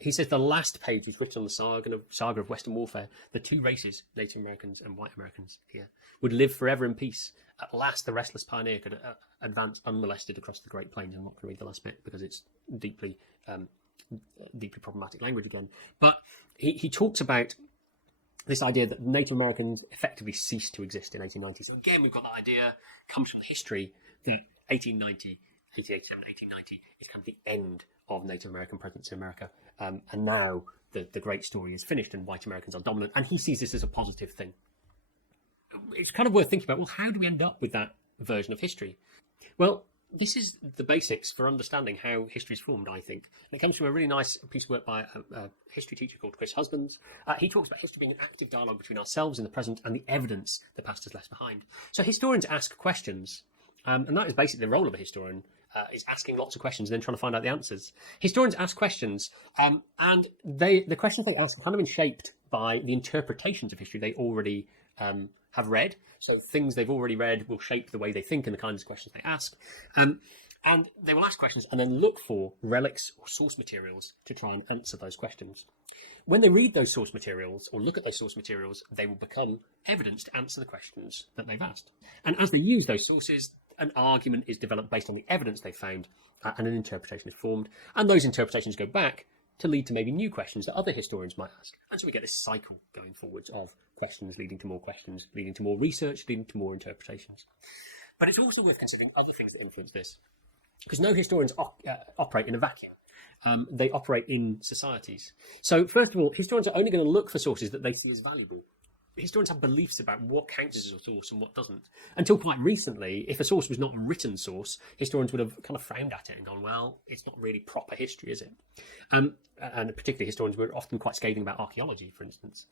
He says the last page is written on the saga of Western warfare. The two races, Native Americans and white Americans here, would live forever in peace. At last, the restless pioneer could advance unmolested across the Great Plains. I'm not going to read the last bit because it's deeply problematic language again. But he talks about this idea that Native Americans effectively ceased to exist in 1890. So again, we've got that idea, comes from the history that 1887, 1890 is kind of the end of Native American presence in America. And now the great story is finished and white Americans are dominant. And he sees this as a positive thing. It's kind of worth thinking about, well, how do we end up with that version of history? Well, this is the basics for understanding how history is formed, I think. And it comes from a really nice piece of work by a history teacher called Chris Husbands. He talks about history being an active dialogue between ourselves in the present and the evidence the past has left behind. So historians ask questions, and that is basically the role of a historian, is asking lots of questions and then trying to find out the answers. Historians ask questions, and the questions they ask have kind of been shaped by the interpretations of history they already have read. So things they've already read will shape the way they think and the kinds of questions they ask. And they will ask questions and then look for relics or source materials to try and answer those questions. When they read those source materials or look at those source materials, they will become evidence to answer the questions that they've asked. And as they use those sources, an argument is developed based on the evidence they found, and an interpretation is formed. And those interpretations go back to lead to maybe new questions that other historians might ask. And so we get this cycle going forwards of questions, leading to more research, leading to more interpretations. But it's also worth considering other things that influence this, because no historians operate in a vacuum. They operate in societies. So first of all, historians are only going to look for sources that they see as valuable. Historians have beliefs about what counts as a source and what doesn't. Until quite recently, if a source was not a written source, historians would have kind of frowned at it and gone, well, it's not really proper history, is it? And particularly historians were often quite scathing about archaeology, for instance.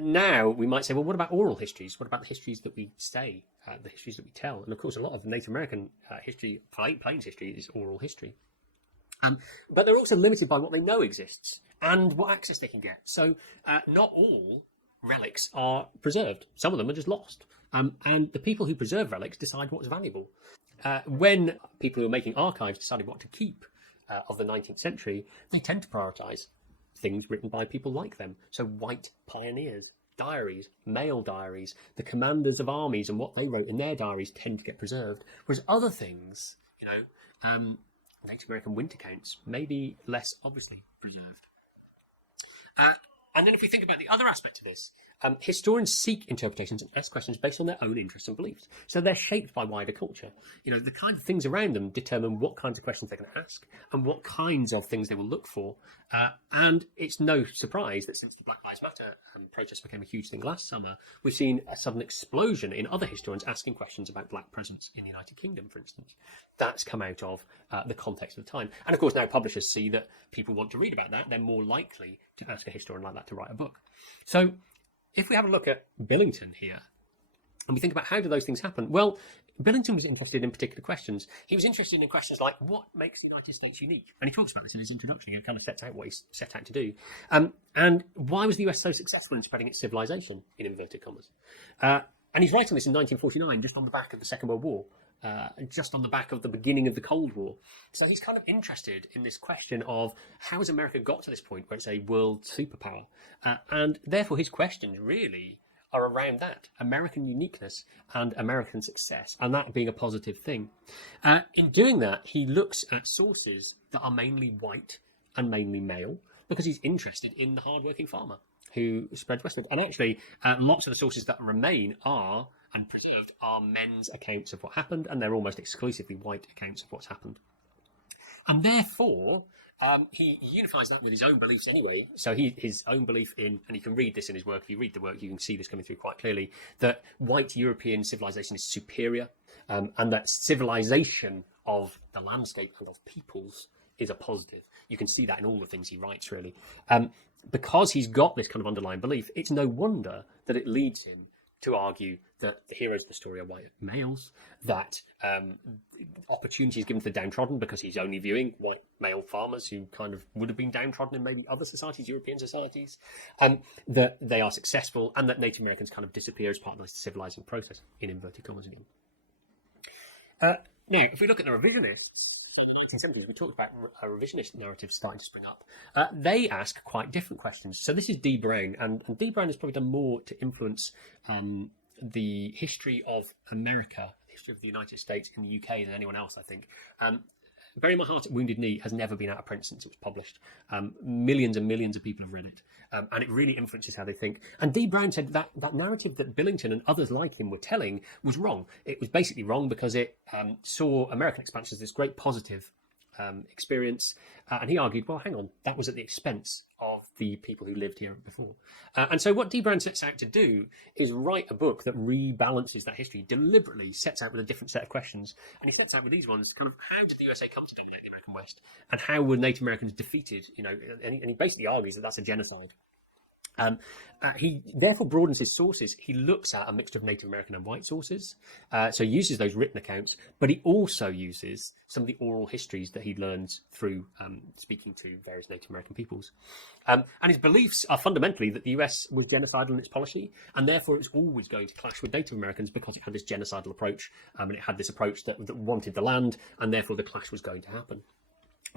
Now we might say, well, what about oral histories? What about the histories that we say, the histories that we tell? And of course, a lot of Native American history, Plains history, is oral history. But they're also limited by what they know exists and what access they can get. So not all relics are preserved. Some of them are just lost. And the people who preserve relics decide what's valuable. When people who are making archives decided what to keep of the 19th century, they tend to prioritise things written by people like them. So white pioneers, diaries, male diaries, the commanders of armies and what they wrote in their diaries tend to get preserved. Whereas other things, Native American winter counts, may be less obviously preserved. And then if we think about the other aspect of this, historians seek interpretations and ask questions based on their own interests and beliefs. So they're shaped by wider culture. The kind of things around them determine what kinds of questions they're going to ask and what kinds of things they will look for. And it's no surprise that since the Black Lives Matter protests became a huge thing last summer, we've seen a sudden explosion in other historians asking questions about black presence in the United Kingdom, for instance. That's come out of the context of the time. And of course, now publishers see that people want to read about that. They're more likely to ask a historian like that to write a book. So if we have a look at Billington here, and we think about how do those things happen, well, Billington was interested in particular questions. He was interested in questions like, what makes the United States unique? And he talks about this in his introduction. He kind of sets out what he set out to do. And why was the US so successful in spreading its civilization, in inverted commas? And he's writing this in 1949, just on the back of the Second World War, just on the back of the beginning of the Cold War. So he's kind of interested in this question of how has America got to this point where it's a world superpower? And therefore his questions really are around that, American uniqueness and American success, and that being a positive thing. In doing that, he looks at sources that are mainly white and mainly male, because he's interested in the hardworking farmer who spreads westward. And actually, lots of the sources that remain are, and preserved, are men's accounts of what happened, and they're almost exclusively white accounts of what's happened. And therefore, he unifies that with his own beliefs anyway. So his own belief in, and you can read this in his work, if you read the work, you can see this coming through quite clearly, that white European civilization is superior, and that civilization of the landscape and of peoples is a positive. You can see that in all the things he writes, really. Because he's got this kind of underlying belief, it's no wonder that it leads him to argue that the heroes of the story are white males, that opportunity is given to the downtrodden because he's only viewing white male farmers who kind of would have been downtrodden in maybe other societies, European societies, that they are successful, and that Native Americans kind of disappear as part of this civilizing process, in inverted commas again. Now, if we look at the revisionists, in the 1970s, we talked about a revisionist narrative starting to spring up. They ask quite different questions. So this is D. Brown, and D. Brown has probably done more to influence the history of America, the history of the United States in the UK than anyone else, I think. Bury My Heart at Wounded Knee has never been out of print since it was published. Millions and millions of people have read it, and it really influences how they think. And D. Brown said that narrative that Billington and others like him were telling was wrong. It was basically wrong because it saw American expansion as this great positive experience. And he argued, well, hang on, that was at the expense of the people who lived here before. And so what D. Brown sets out to do is write a book that rebalances that history, deliberately sets out with a different set of questions. And he sets out with these ones, kind of how did the USA come to dominate the American West, and how were Native Americans defeated? And he basically argues that that's a genocide. He therefore broadens his sources. He looks at a mixture of Native American and white sources, so he uses those written accounts, but he also uses some of the oral histories that he learns through speaking to various Native American peoples. And his beliefs are fundamentally that the US was genocidal in its policy, and therefore it was always going to clash with Native Americans because it had this genocidal approach, and it had this approach that wanted the land, and therefore the clash was going to happen.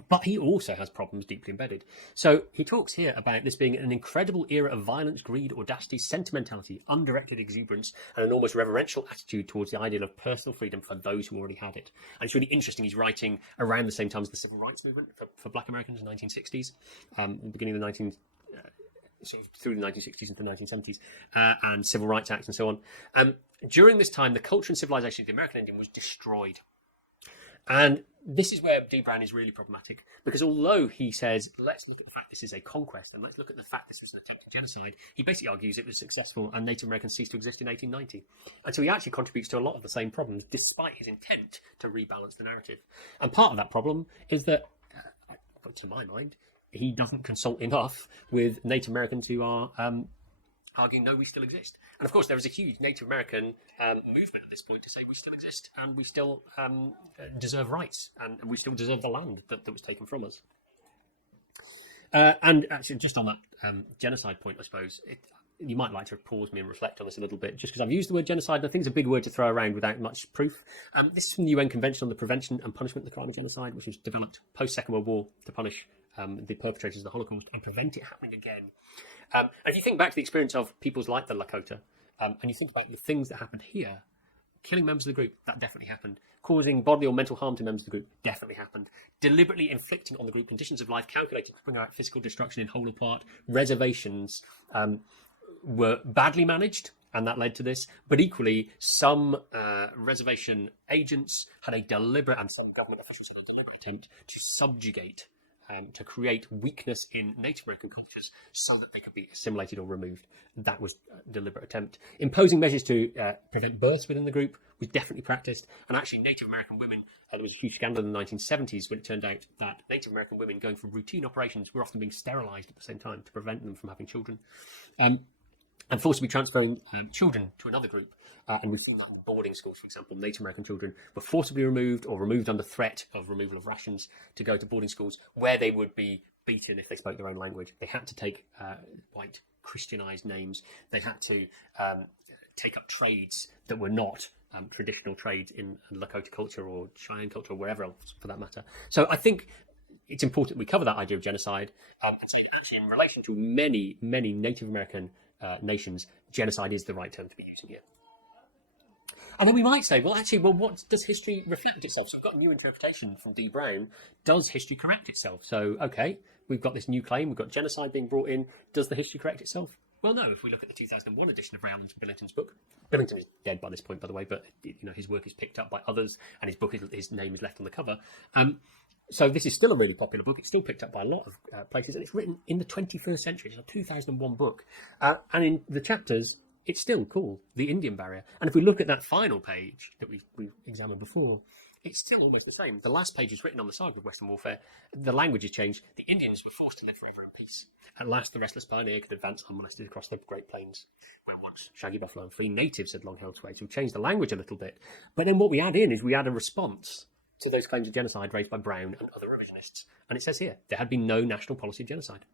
But he also has problems deeply embedded. So he talks here about this being an incredible era of violence, greed, audacity, sentimentality, undirected exuberance, and an almost reverential attitude towards the ideal of personal freedom for those who already had it. And it's really interesting. He's writing around the same time as the Civil Rights Movement for Black Americans in the 1960s, beginning of the sort of through the 1960s into the 1970s, and Civil Rights Acts and so on. During this time, the culture and civilization of the American Indian was destroyed. And this is where D. Brown is really problematic, because although he says, let's look at the fact this is a conquest and let's look at the fact this is an attempted genocide, he basically argues it was successful and Native Americans ceased to exist in 1890. And so he actually contributes to a lot of the same problems, despite his intent to rebalance the narrative. And part of that problem is that, to my mind, he doesn't consult enough with Native Americans who are arguing, no, we still exist. And of course, there is a huge Native American movement at this point to say we still exist and we still deserve rights and we still deserve the land that was taken from us. And actually, just on that genocide point, I suppose, you might like to pause me and reflect on this a little bit, just because I've used the word genocide, and I think it's a big word to throw around without much proof. This is from the UN Convention on the Prevention and Punishment of the Crime of Genocide, which was developed post-Second World War to punish the perpetrators of the Holocaust and prevent it happening again. And if you think back to the experience of peoples like the Lakota, and you think about the things that happened here, killing members of the group, that definitely happened. Causing bodily or mental harm to members of the group, definitely happened. Deliberately inflicting on the group conditions of life calculated to bring about physical destruction in whole or part. Reservations were badly managed, and that led to this. But equally, some reservation agents had a deliberate, and some government officials had a deliberate attempt to subjugate, to create weakness in Native American cultures so that they could be assimilated or removed. That was a deliberate attempt. Imposing measures to prevent births within the group was definitely practiced. And actually, Native American women, there was a huge scandal in the 1970s when it turned out that Native American women going for routine operations were often being sterilised at the same time to prevent them from having children. And forcibly transferring children to another group. And we've seen that in boarding schools, for example. Native American children were forcibly removed or removed under threat of removal of rations to go to boarding schools where they would be beaten if they spoke their own language. They had to take white Christianized names. They had to take up trades that were not traditional trades in Lakota culture or Cheyenne culture or wherever else for that matter. So I think it's important we cover that idea of genocide. And so actually, in relation to many, many Native American nations, genocide is the right term to be using here. And then we might say, well, what does history reflect itself? So I've got a new interpretation from D. Brown. Does history correct itself? So, okay, we've got this new claim. We've got genocide being brought in. Does the history correct itself? Well, no. If we look at the 2001 edition of Rowland Billington's book, Billington is dead by this point, by the way, but his work is picked up by others, and his name is left on the cover. So this is still a really popular book. It's still picked up by a lot of places, and it's written in the 21st century. It's a 2001 book. And in the chapters, it's still called The Indian Barrier. And if we look at that final page that we examined before, it's still almost the same. The last page is written on the side of Western warfare. The language has changed. The Indians were forced to live forever in peace. At last, the restless pioneer could advance unmolested across the Great Plains, where once shaggy buffalo and free natives had long held sway. So we've changed the language a little bit. But then what we add in is we add a response to those claims of genocide raised by Brown and other revisionists. And it says here, there had been no national policy of genocide.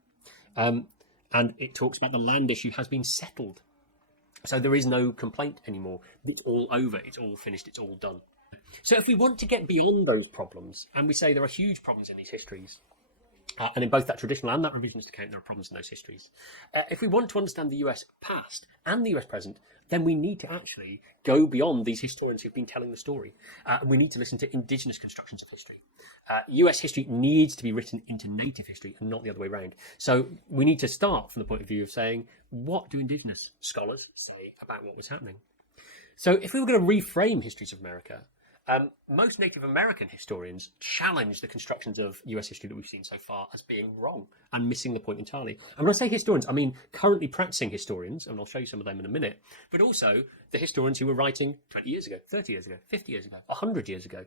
And it talks about the land issue has been settled. So there is no complaint anymore. It's all over. It's all finished. It's all done. So if we want to get beyond those problems, and we say there are huge problems in these histories, and in both that traditional and that revisionist account, there are problems in those histories. If we want to understand the US past and the US present, then we need to actually go beyond these historians who've been telling the story. We need to listen to indigenous constructions of history. US history needs to be written into native history and not the other way around. So we need to start from the point of view of saying, what do indigenous scholars say about what was happening? So if we were going to reframe histories of America, Most Native American historians challenge the constructions of US history that we've seen so far as being wrong and missing the point entirely. And when I say historians, I mean currently practicing historians, and I'll show you some of them in a minute, but also the historians who were writing 20 years ago, 30 years ago, 50 years ago, 100 years ago,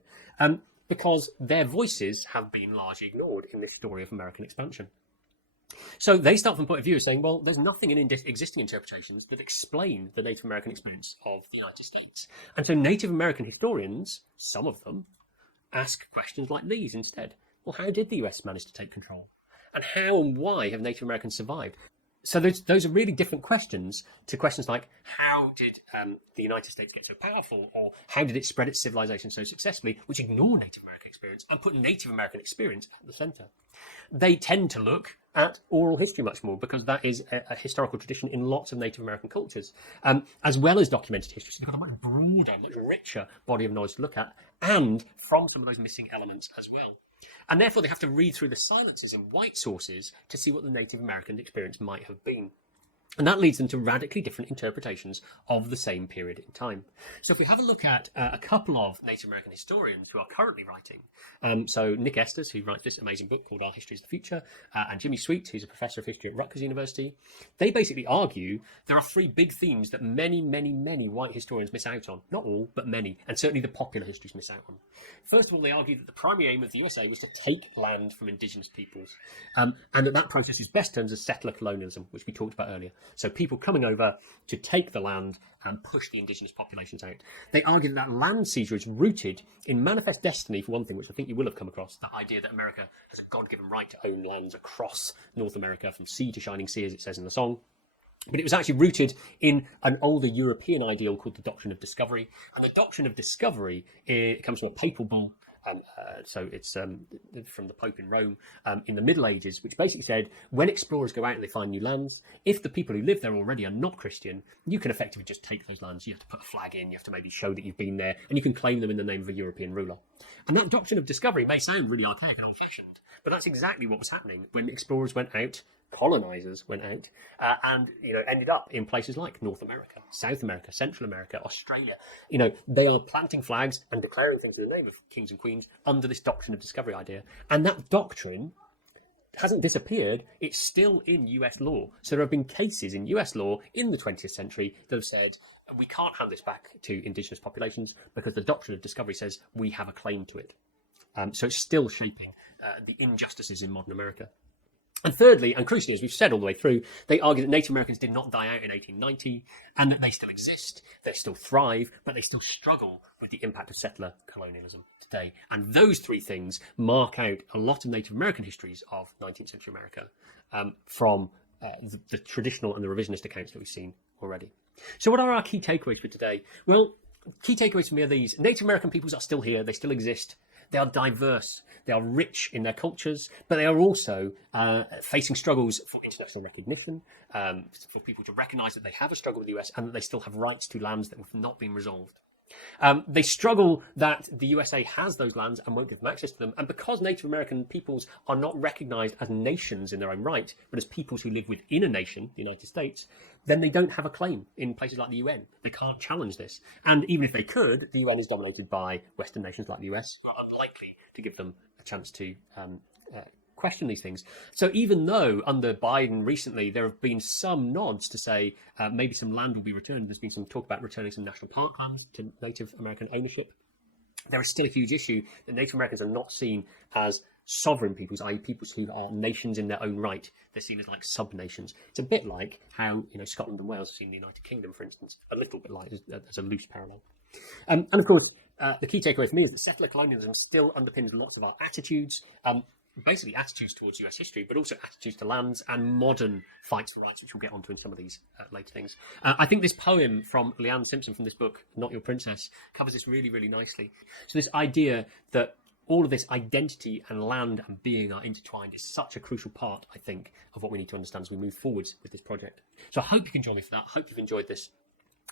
because their voices have been largely ignored in this story of American expansion. So they start from the point of view of saying, well, there's nothing in existing interpretations that explain the Native American experience of the United States. And so Native American historians, some of them, ask questions like these instead. Well, how did the US manage to take control? And how and why have Native Americans survived? So those are really different questions to questions like, how did the United States get so powerful? Or how did it spread its civilization so successfully, which ignore Native American experience and put Native American experience at the centre. They tend to look at oral history much more because that is a historical tradition in lots of Native American cultures, as well as documented history. So they've got a much broader, much richer body of knowledge to look at, and from some of those missing elements as well. And therefore they have to read through the silences in white sources to see what the Native American experience might have been. And that leads them to radically different interpretations of the same period in time. So if we have a look at a couple of Native American historians who are currently writing, so Nick Estes, who writes this amazing book called Our History is the Future, and Jimmy Sweet, who's a professor of history at Rutgers University, they basically argue there are three big themes that many, many, many white historians miss out on. Not all, but many, and certainly the popular histories miss out on. First of all, they argue that the primary aim of the USA was to take land from indigenous peoples, and that process is best termed as settler colonialism, which we talked about earlier. So people coming over to take the land and push the indigenous populations out. They argue that land seizure is rooted in manifest destiny, for one thing, which I think you will have come across, the idea that America has a God-given right to own lands across North America from sea to shining sea, as it says in the song. But it was actually rooted in an older European ideal called the doctrine of discovery. And the doctrine of discovery, it comes from a papal bull. So it's from the Pope in Rome in the Middle Ages, which basically said when explorers go out and they find new lands, if the people who live there already are not Christian, you can effectively just take those lands. You have to put a flag in, you have to maybe show that you've been there, and you can claim them in the name of a European ruler. And that doctrine of discovery may sound really archaic and old-fashioned, but that's exactly what was happening when explorers went out, colonizers went out, and ended up in places like North America, South America, Central America, Australia. They are planting flags and declaring things in the name of kings and queens under this doctrine of discovery idea. And that doctrine hasn't disappeared. It's still in US law. So there have been cases in US law in the 20th century that have said, we can't hand this back to indigenous populations because the doctrine of discovery says we have a claim to it. So it's still shaping the injustices in modern America. And thirdly, and crucially, as we've said all the way through, they argue that Native Americans did not die out in 1890 and that they still exist, they still thrive, but they still struggle with the impact of settler colonialism today. And those three things mark out a lot of Native American histories of 19th century America from the traditional and the revisionist accounts that we've seen already. So what are our key takeaways for today? Well, key takeaways for me are these. Native American peoples are still here, they still exist. They are diverse, they are rich in their cultures, but they are also facing struggles for international recognition, for people to recognise that they have a struggle with the US and that they still have rights to lands that have not been resolved. They struggle that the USA has those lands and won't give them access to them. And because Native American peoples are not recognised as nations in their own right, but as peoples who live within a nation, the United States, then they don't have a claim in places like the UN. They can't challenge this. And even if they could, the UN is dominated by Western nations like the US, are unlikely to give them a chance to question these things. So even though under Biden recently there have been some nods to say maybe some land will be returned, there's been some talk about returning some national park lands to Native American ownership, there is still a huge issue that Native Americans are not seen as sovereign peoples, i.e. peoples who are nations in their own right. They're seen as like sub-nations. It's a bit like how Scotland and Wales are seen in the United Kingdom, for instance, a little bit like, there's a loose parallel. And of course, the key takeaway for me is that settler colonialism still underpins lots of our attitudes, basically attitudes towards US history, but also attitudes to lands and modern fights for rights, which we'll get onto in some of these later things. I think this poem from Leanne Simpson from this book, Not Your Princess, covers this really, really nicely. So this idea that all of this identity and land and being are intertwined is such a crucial part, I think, of what we need to understand as we move forwards with this project. So I hope you can join me for that. I hope you've enjoyed this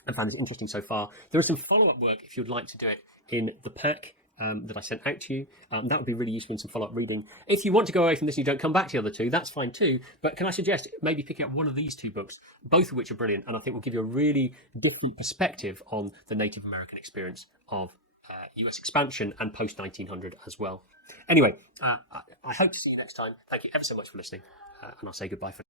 and found this interesting so far. There is some follow-up work if you'd like to do it in the perk that I sent out to you. That would be really useful in some follow-up reading. If you want to go away from this and you don't come back to the other two, that's fine too. But can I suggest maybe picking up one of these two books, both of which are brilliant, and I think will give you a really different perspective on the Native American experience of US expansion and post 1900 as well. Anyway, I hope to see you next time. Thank you ever so much for listening, and I'll say goodbye for